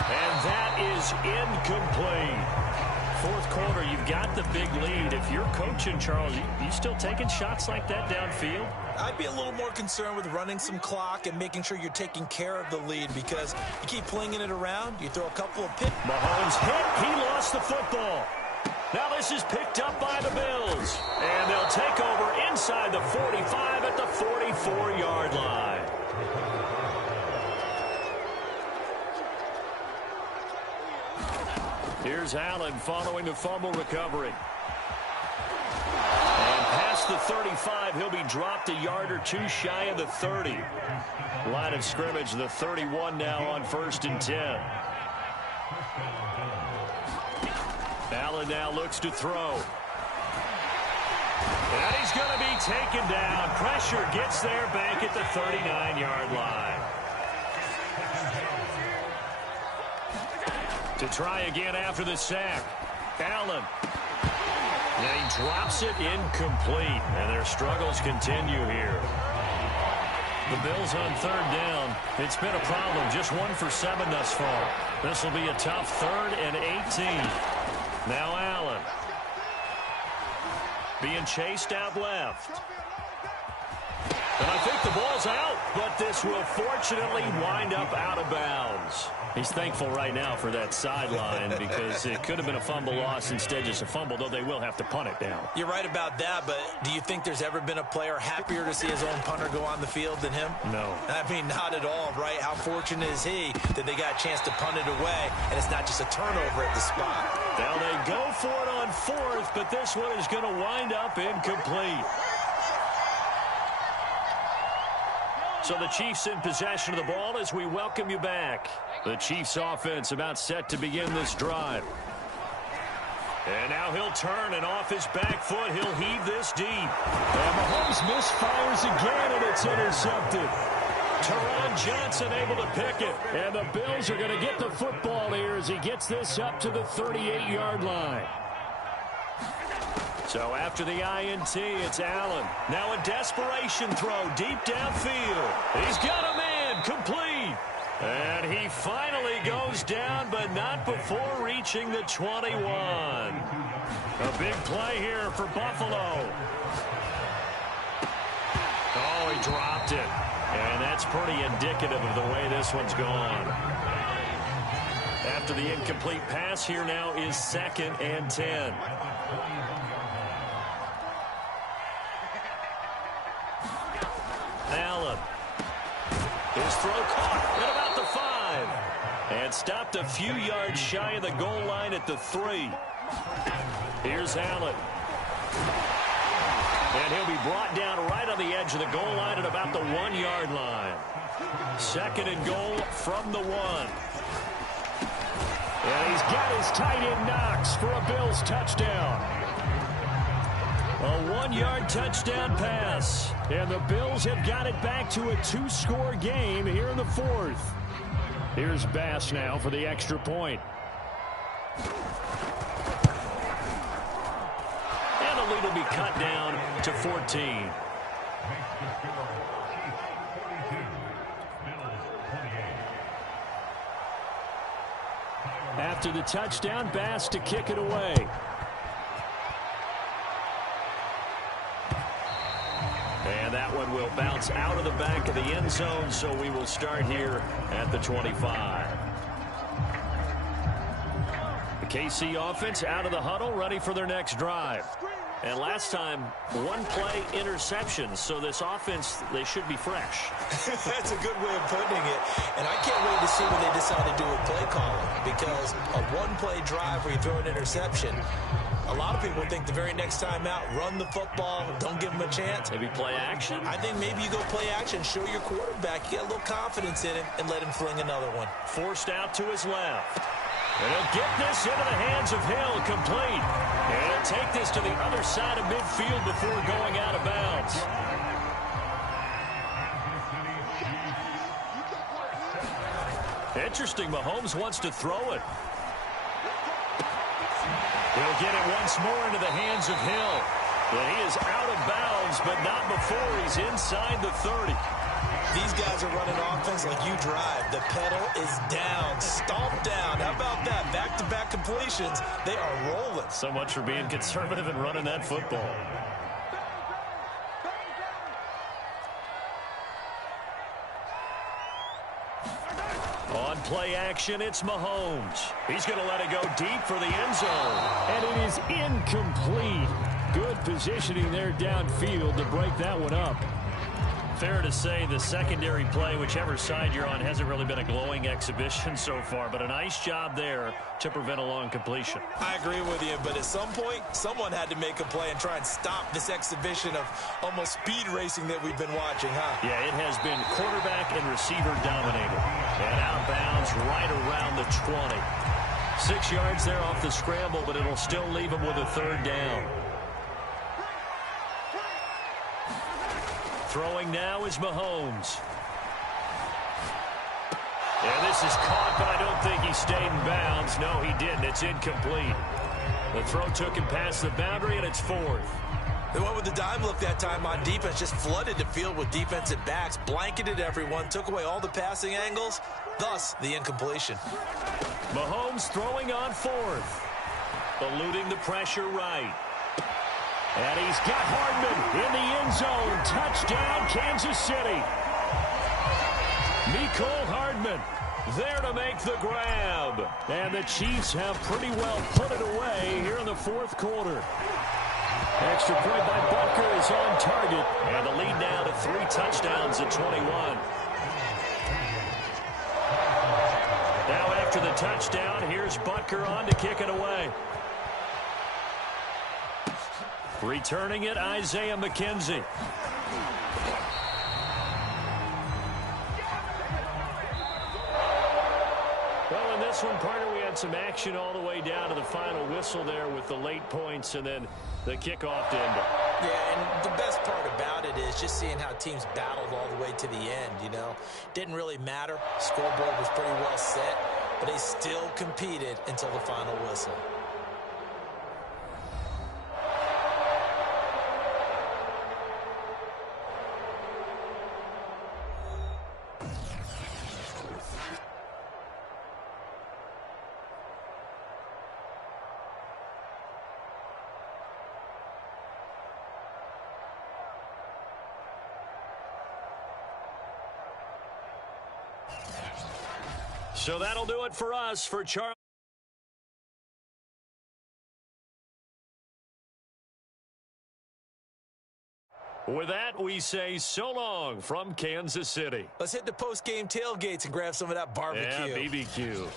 And that is incomplete. Fourth quarter, you've got the big lead. If you're coaching, Charles, you still taking shots like that downfield? I'd be a little more concerned with running some clock and making sure you're taking care of the lead, because you keep flinging it around, you throw a couple of picks. Mahomes hit. He lost the football. Now this is picked up by the Bills. And they'll take over inside the 45 at the 44-yard line. Here's Allen following the fumble recovery. And past the 35, he'll be dropped a yard or two shy of the 30. Line of scrimmage, the 31 now on 1st and 10. Allen now looks to throw. And he's going to be taken down. Pressure gets there back at the 39-yard line. To try again after the sack. Allen. And he drops it incomplete. And their struggles continue here. The Bills on 3rd down. It's been a problem. Just 1 for 7 thus far. This will be a tough 3rd and 18. Now Allen. Being chased out left. And I think the ball's out, but this will fortunately wind up out of bounds. He's thankful right now for that sideline because it could have been a fumble loss, instead just a fumble, though they will have to punt it down. You're right about that, but do you think there's ever been a player happier to see his own punter go on the field than him? No. I mean, not at all, right? How fortunate is he that they got a chance to punt it away, and it's not just a turnover at the spot. Now they go for it on 4th, but this one is going to wind up incomplete. So the Chiefs in possession of the ball as we welcome you back. The Chiefs offense about set to begin this drive. And now he'll turn, and off his back foot, he'll heave this deep. And Mahomes misfires again, and it's intercepted. Teron Johnson able to pick it. And the Bills are going to get the football here as he gets this up to the 38-yard line. So after the INT, it's Allen. Now a desperation throw deep downfield. He's got a man, complete. And he finally goes down, but not before reaching the 21. A big play here for Buffalo. Oh, he dropped it. And that's pretty indicative of the way this one's gone. After the incomplete pass, here now is 2nd and 10. Allen. His throw caught at about the 5. And stopped a few yards shy of the goal line at the 3. Here's Allen. And he'll be brought down right on the edge of the goal line at about the 1-yard line. 2nd and goal from the 1. And he's got his tight end Knox for a Bills touchdown. A 1-yard touchdown pass. And the Bills have got it back to a 2-score game here in the 4th. Here's Bass now for the extra point. And the lead will be cut down to 14. After the touchdown, Bass to kick it away. And that one will bounce out of the back of the end zone, so we will start here at the 25. The KC offense out of the huddle, ready for their next drive. And last time, one-play interception, so this offense, they should be fresh. That's a good way of putting it. And I can't wait to see what they decide to do with play calling, because a one-play drive where you throw an interception, a lot of people think the very next time out, run the football, don't give them a chance. Maybe play action? I think maybe you go play action, show your quarterback, you get a little confidence in it, and let him fling another one. Forced out to his left. And he'll get this into the hands of Hill, complete. And he'll take this to the other side of midfield before going out of bounds. Interesting, Mahomes wants to throw it. He'll get it once more into the hands of Hill. But he is out of bounds, but not before he's inside the 30. These guys are running offense like you drive. The pedal is down, stomped down. How about that? Back-to-back completions. They are rolling. So much for being conservative and running that football. On play action, it's Mahomes. He's going to let it go deep for the end zone. And it is incomplete. Good positioning there downfield to break that one up. Fair to say the secondary play, whichever side you're on, hasn't really been a glowing exhibition so far, but a nice job there to prevent a long completion. I agree with you, but at some point, someone had to make a play and try and stop this exhibition of almost speed racing that we've been watching, huh? Yeah, it has been quarterback and receiver dominated. And out of bounds right around the 20. 6 yards there off the scramble, but it'll still leave him with a 3rd down. Throwing now is Mahomes. And this is caught, but I don't think he stayed in bounds. No, he didn't. It's incomplete. The throw took him past the boundary, and it's 4th. They went with the dime look that time on defense, just flooded the field with defensive backs, blanketed everyone, took away all the passing angles, thus the incompletion. Mahomes throwing on 4th. Eluding the pressure right. And he's got Hardman in the end zone. Touchdown, Kansas City. Mecole Hardman there to make the grab. And the Chiefs have pretty well put it away here in the 4th quarter. Extra point by Butker is on target. And the lead now to 3 touchdowns at 21. Now after the touchdown, here's Butker on to kick it away. Returning it, Isaiah McKenzie. Well, in this one, partner, we had some action all the way down to the final whistle there with the late points and then the kickoff to end it. Yeah, and the best part about it is just seeing how teams battled all the way to the end, you know. Didn't really matter. Scoreboard was pretty well set, but they still competed until the final whistle. So that'll do it for us. For Charlie. With that, we say so long from Kansas City. Let's hit the post-game tailgates and grab some of that barbecue. Yeah, BBQ.